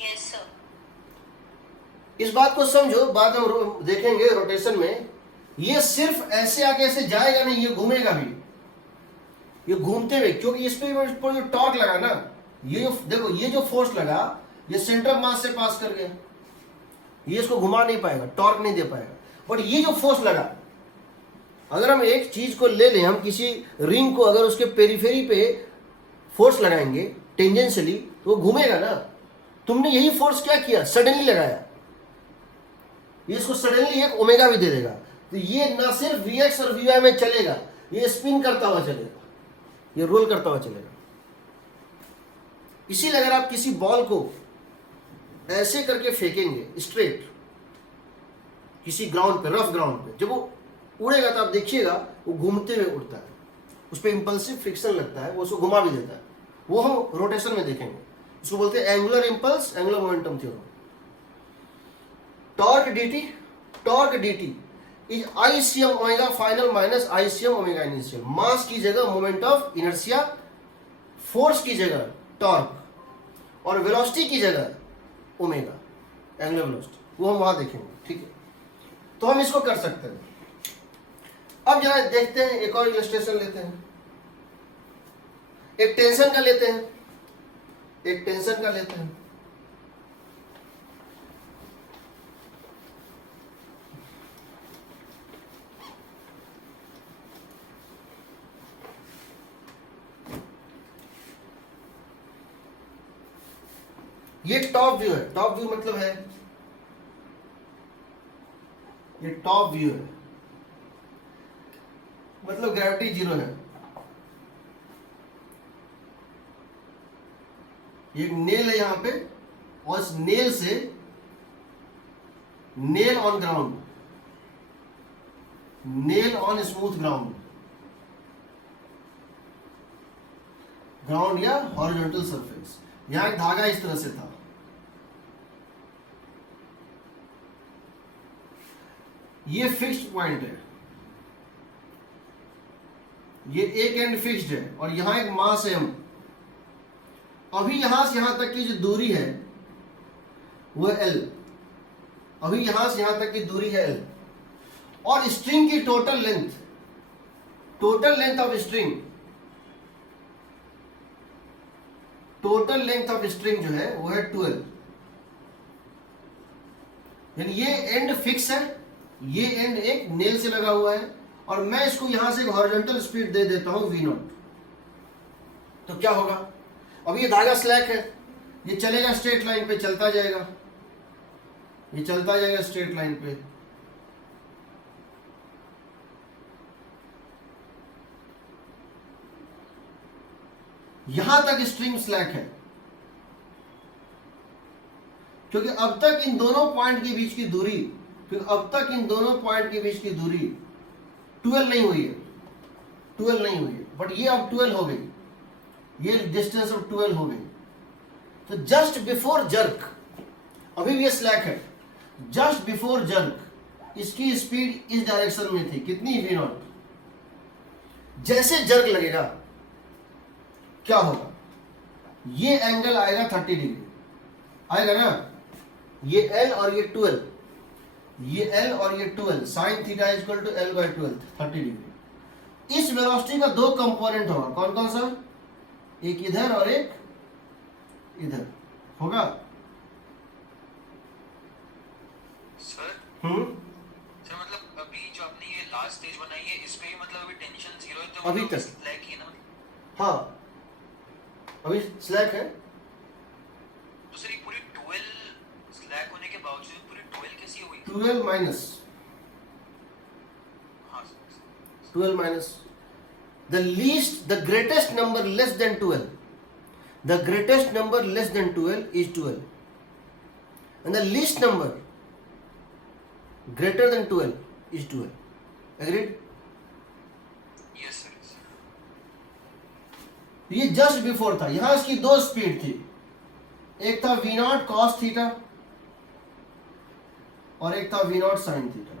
Yes, sir. इस बात को समझो, बाद में देखेंगे रोटेशन में, ये सिर्फ ऐसे आके ऐसे जाएगा नहीं, ये घूमेगा भी, ये घूमते हुए, क्योंकि इस पे जो टॉर्क लगा ना, ये जो देखो, ये जो फोर्स लगा, ये सेंटर ऑफ मास से पास कर गया, ये इसको घुमा नहीं पाएगा, टॉर्क नहीं दे पाएगा। बट ये जो फोर्स लगा, अगर हम एक चीज को ले लें, हम किसी रिंग को अगर उसके पेरिफेरी पे फोर्स लगाएंगे टेंजेंशियली, तो वो घूमेगा ना। तुमने यही फोर्स क्या किया, सडनली लगाया, ये इसको सडनली एक ओमेगा भी दे देगा, तो ये ना सिर्फ vx और vy में चलेगा, ये स्पिन करता हुआ चलेगा, ये रोल करता हुआ चलेगा। इसीलिए अगर आप किसी बॉल को ऐसे करके फेंकेंगे स्ट्रेट किसी ग्राउंड पे, रफ ग्राउंड पे, जब वो उड़ेगा तो आप देखिएगा वो घूमते हुए उड़ता है, उस पर इंपल्सिव फ्रिक्शन लगता है, वो उसको घुमा भी देता है, वो हम रोटेशन में देखेंगे, इसको बोलते हैं angular impulse, angular momentum theorem. Torque dt is ICM omega final minus ICM omega initial. Mass की जगह मोमेंट ऑफ इनर्शिया, फोर्स की जगह टॉर्क और वेलोसिटी की जगह ओमेगा एंगुलर वेलोसिटी, वो हम वहां देखेंगे। ठीक है, तो हम इसको कर सकते हैं। अब जरा देखते हैं, एक और इलस्ट्रेशन लेते हैं, एक टेंशन का लेते हैं, एक टेंशन का लेते हैं। ये टॉप व्यू है, टॉप व्यू मतलब है, ये टॉप व्यू है, मतलब ग्रेविटी जीरो है। ये नेल है यहां पे, और इस नेल से nail on ground, nail on smooth ground, ground या हॉरिजॉन्टल सरफेस। यहां एक धागा इस तरह से था, ये फिक्स्ड पॉइंट है, ये एक एंड फिक्स्ड है, और यहां एक मास है m। अभी यहां से यहां तक की जो दूरी है वो है L, अभी यहां से यहां तक की दूरी है L, और स्ट्रिंग की total length of string, total length of string जो है वो है 12। यानी ये एंड फिक्स है, ये एंड एक नेल से लगा हुआ है, और मैं इसको यहां से हॉरिजॉन्टल स्पीड दे देता हूं V0। तो क्या होगा, अब ये धागा स्लैक है, ये चलेगा स्ट्रेट लाइन पे, चलता जाएगा, ये चलता जाएगा स्ट्रेट लाइन पे। यहां तक स्ट्रिंग स्लैक है, क्योंकि अब तक इन दोनों पॉइंट के बीच की दूरी, दूरी 12 नहीं हुई है, 12 नहीं हुई है, बट ये अब 12 हो गई, ये डिस्टेंस अब 12 हो गई। तो जस्ट बिफोर जर्क, अभी भी ये स्लैक है, जस्ट बिफोर जर्क इसकी स्पीड इस डायरेक्शन में थी, कितनी, V0। जैसे जर्क लगेगा क्या होगा, ये एंगल आएगा 30 डिग्री आएगा ना, ये L और ये 12, ये L और ये 12, sine theta is equal to L by 12, 30 degree. इस वेलोसिटी का दो कंपोनेंट होगा, कौन कौन सा, एक इधर और एक इधर होगा। सर सर मतलब अभी जो आपने ये लास्ट स्टेज बनाई है, इस पे ही मतलब अभी टेंशन जीरो है, तो अभी मतलब तक। स्लैक ही है ना। हाँ, अभी स्लैक है। तो सर ये पूरी 12 स्लैक होने के बावजूद पूरी 12 कैसी हुई? 12 माइनस, हाँ 12 minus the greatest number less than 12, the greatest number less than 12 is 12, and the least number greater than 12 is 12. Agreed? Yes sir. ये जस्ट बिफोर था, यहां इसकी दो स्पीड थी, एक था V0 cos थीटा और एक था V0 sin थीटा,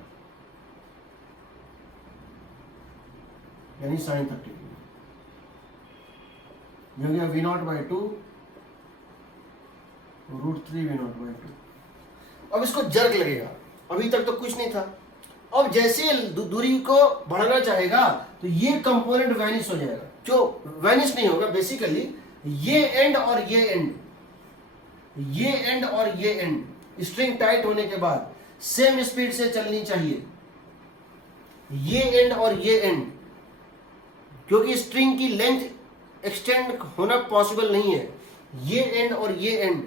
यानी साइन 30 डिग्री। ये हो गया V0 बाई 2 √3 V0 बाई 2। अब इसको जर्क लगेगा, अभी तक तो कुछ नहीं था। अब जैसे दूरी को बढ़ाना चाहेगा तो ये कंपोनेंट वैनिश हो जाएगा, जो वैनिश नहीं होगा, बेसिकली ये एंड और ये एंड, ये एंड और ये एंड स्ट्रिंग टाइट होने के बाद सेम स्पीड से चलनी चाहिए, ये एंड और ये एंड, क्योंकि स्ट्रिंग की लेंथ एक्सटेंड होना पॉसिबल नहीं है। ये एंड और ये and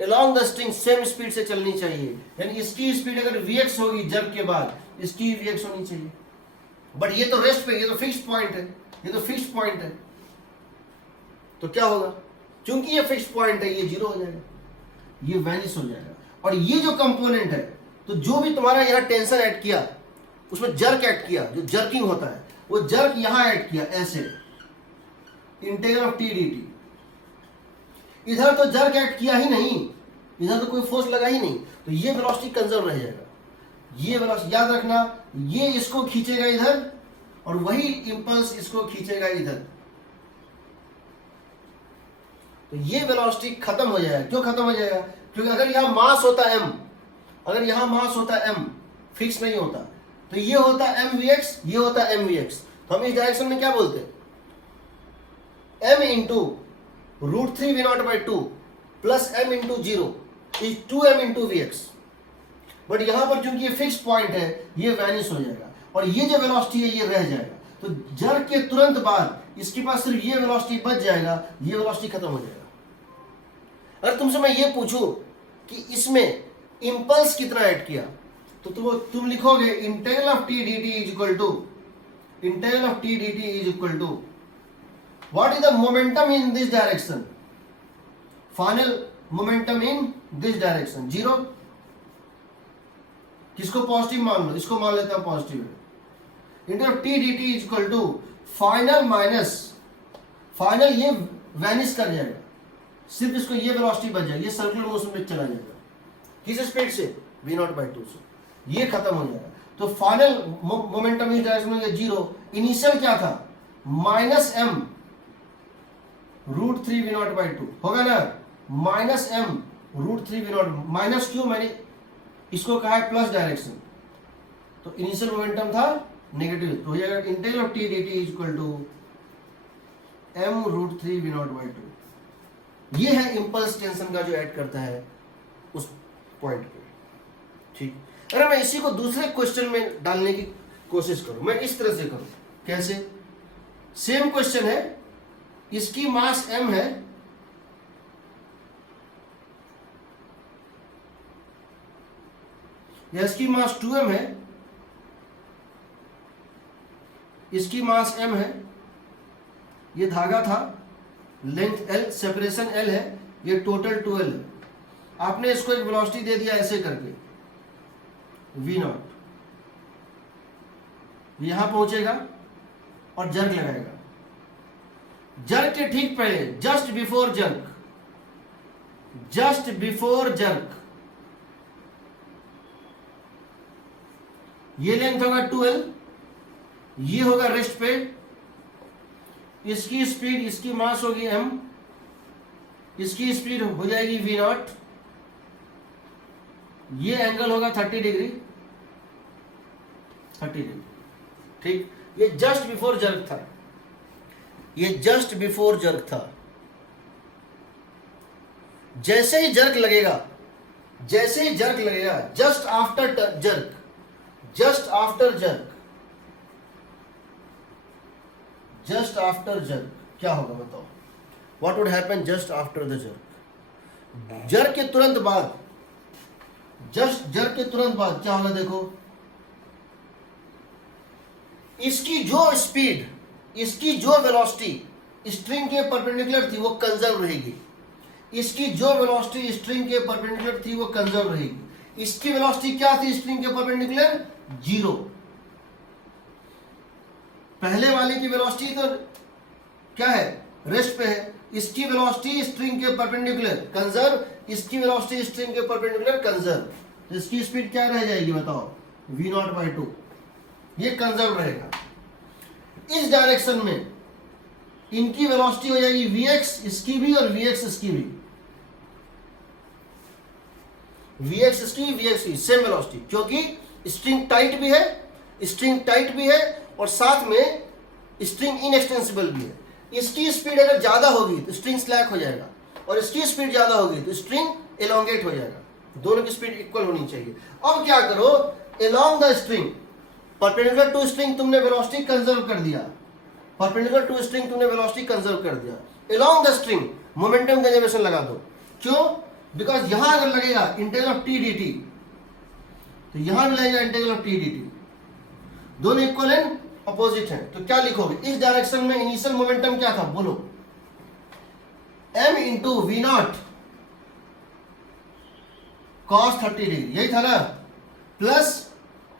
along the string same speed से चलनी चाहिए, यानी इसकी स्पीड अगर Vx होगी जर्क के बाद, इसकी Vx होनी चाहिए। बट ये तो रेस्ट पे, ये तो फिक्स्ड पॉइंट है, ये तो फिक्स्ड पॉइंट है, तो क्या होगा, क्योंकि ये फिक्स्ड पॉइंट है, ये जीरो हो जाएगा, ये वैनिश हो जाएगा। और ये जो कंपोनेंट है, तो जो भी तुम्हारा यहाँ टेंशन ऐड किया, उसमें जर्क ऐड किया, जो जर्किंग होता है, वो जर्क यहां ऐड किया, ऐसे इंटीग्रल ऑफ t dt। इधर तो जर्क ऐड किया ही नहीं, इधर तो कोई फोर्स लगा ही नहीं, तो ये वेलोसिटी कंजर्व रह जाएगा। ये वेलोसिटी याद रखना, ये इसको खींचेगा इधर और वही इंपल्स इसको खींचेगा इधर, तो ये वेलोसिटी खत्म हो जाएगा। क्यों खत्म हो जाएगा? क्योंकि अगर यहां मास होता m, अगर यहां मास होता m, फिक्स नहीं होता, तो ये होता mvx, ये होता mvx, तो हम इस डायरेक्शन में क्या बोलते हैं? m into √3v0/2 plus m into 0 is 2m into vx। But यहां पर चूंकि ये फिक्स पॉइंट है, ये वैनिश हो जाएगा और ये जो वेलोसिटी है ये रह जाएगा। तो जड़ के तुरंत बाद इसके पास सिर्फ ये वेलोसिटी बच जाएगा, ये वेलोसिटी खत्म हो जाएगा। अगर तुमसे मैं ये पूछूं कि इसमें इंपल्स कितना ऐड किया, तो तुम लिखोगे integral of t d t is equal to, integral of t d t is equal to what is the momentum in this direction, final momentum in this direction 0। किसको पॉजिटिव मान लो, इसको मान लेता हूं पॉजिटिव है। Integral of t d t is equal to final minus final, ये vanish कर जाएगा, सिर्फ इसको ये वेलोसिटी बच जाएगी, ये सर्कुलर मोशन में चला जाएगा। किस स्पीड से? v0/2 से, ये खत्म हो जाएगा। तो फाइनल मोमेंटम इस डायरेक्शन में 0, इनिशियल क्या था? -m √3v0/2 होगा ना, -m √3v0, माइनस क्यों? मैंने इसको कहा है प्लस डायरेक्शन, तो इनिशियल मोमेंटम था नेगेटिव, तो हो जाएगा integral of t d t is equal to m √3v0/2। ये है इंपल्स टेंशन का जो ऐड करता है उस पॉइंट पे। ठीक, अगर मैं इसी को दूसरे क्वेश्चन में डालने की कोशिश करूं, मैं इस तरह से करूं, कैसे? सेम क्वेश्चन है, इसकी मास m है, या इसकी मास 2m है, इसकी मास m है, ये धागा था, लेंथ l, सेपरेशन l है, ये टोटल 2l है। आपने इसको एक वेलोसिटी दे दिया ऐसे करके v0, यहां पहुंचेगा और जर्क लगाएगा। जर्क के ठीक पहले, just before jerk, just before jerk, ये लेंथ होगा 2l, ये होगा रेस्ट पे, इसकी स्पीड, इसकी मास होगी m, इसकी स्पीड हो जाएगी v0, ये एंगल होगा 30 डिग्री, 30 डिग्री। ठीक, ये जस्ट बिफोर जर्क था, ये जस्ट बिफोर जर्क था। जैसे ही जर्क लगेगा, जैसे ही जर्क लगेगा, just after jerk, just after jerk, just after jerk क्या होगा बताओ? What would happen just after the jerk? Jerk के तुरंत बाद, जस्ट जर्क के तुरंत बाद क्या होगा? देखो, इसकी जो स्पीड, इसकी जो वेलोसिटी स्ट्रिंग के परपेंडिकुलर थी वो कंजर्व रहेगी। इसकी जो वेलोसिटी स्ट्रिंग के परपेंडिकुलर थी वो कंजर्व रहेगी। इसकी वेलोसिटी क्या थी स्ट्रिंग के परपेंडिकुलर? 0। पहले वाले की वेलोसिटी तो क्या है? रेस्ट पे है। इसकी वेलोसिटी स्ट्रिंग के परपेंडिकुलर कंजर्व, इसकी वेलोसिटी स्ट्रिंग के परपेंडिकुलर कंजर्व, तो इसकी स्पीड क्या रह जाएगी बताओ? v0/2, ये कंजर्व रहेगा। इस डायरेक्शन में इनकी वेलोसिटी हो जाएगी vx, इसकी भी, और vx इसकी भी, vx इसकी, vx की सेम वेलोसिटी, क्योंकि स्ट्रिंग टाइट भी है, स्ट्रिंग टाइट भी है और साथ में स्ट्रिंग इनएक्सटेंसिबल भी है। इसकी स्पीड अगर ज्यादा होगी तो स्ट्रिंग स्लैक हो जाएगा, और इसकी स्पीड ज्यादा होगी तो स्ट्रिंग एलोंगेट हो जाएगा। दोनों की स्पीड इक्वल होनी चाहिए। अब क्या करो? Along the string, perpendicular to string तुमने वेलोसिटी कंजर्व कर दिया, परपेंडिकुलर टू स्ट्रिंग तुमने वेलोसिटी कंजर्व कर दिया। Along the string momentum conservation लगा दो। क्यों? बिकॉज यहां अगर लगेगा integral of t d t, तो यहां भी लगेगा integral of t d t, दोनों इक्वल एंड अपोजिट हैं। तो क्या लिखोगे? इस डायरेक्शन में इनिशियल मोमेंटम क्या था बोलो? m into v0 cos 30 degree, यही था ना, plus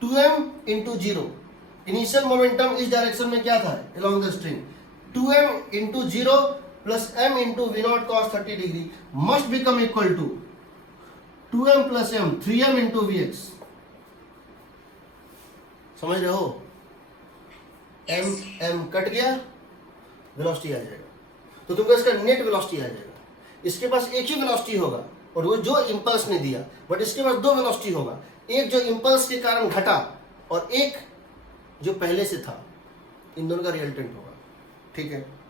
2m into 0। Initial momentum इस डायरेक्शन में क्या था along the string? 2m into 0 प्लस m into v0 cos 30 degree must become equal to 2m प्लस m 3m इंटू vx, समझ रहे हो? m कट गया, वेलोसिटी आ जाएगा। तो तुमको इसका नेट वेलोसिटी आ जाएगा। इसके पास एक ही वेलोसिटी होगा और वो जो इंपल्स ने दिया, बट इसके पास दो वेलोसिटी होगा, एक जो इंपल्स के कारण घटा और एक जो पहले से था। इन दोनों का रिजल्टेंट होगा। ठीक है।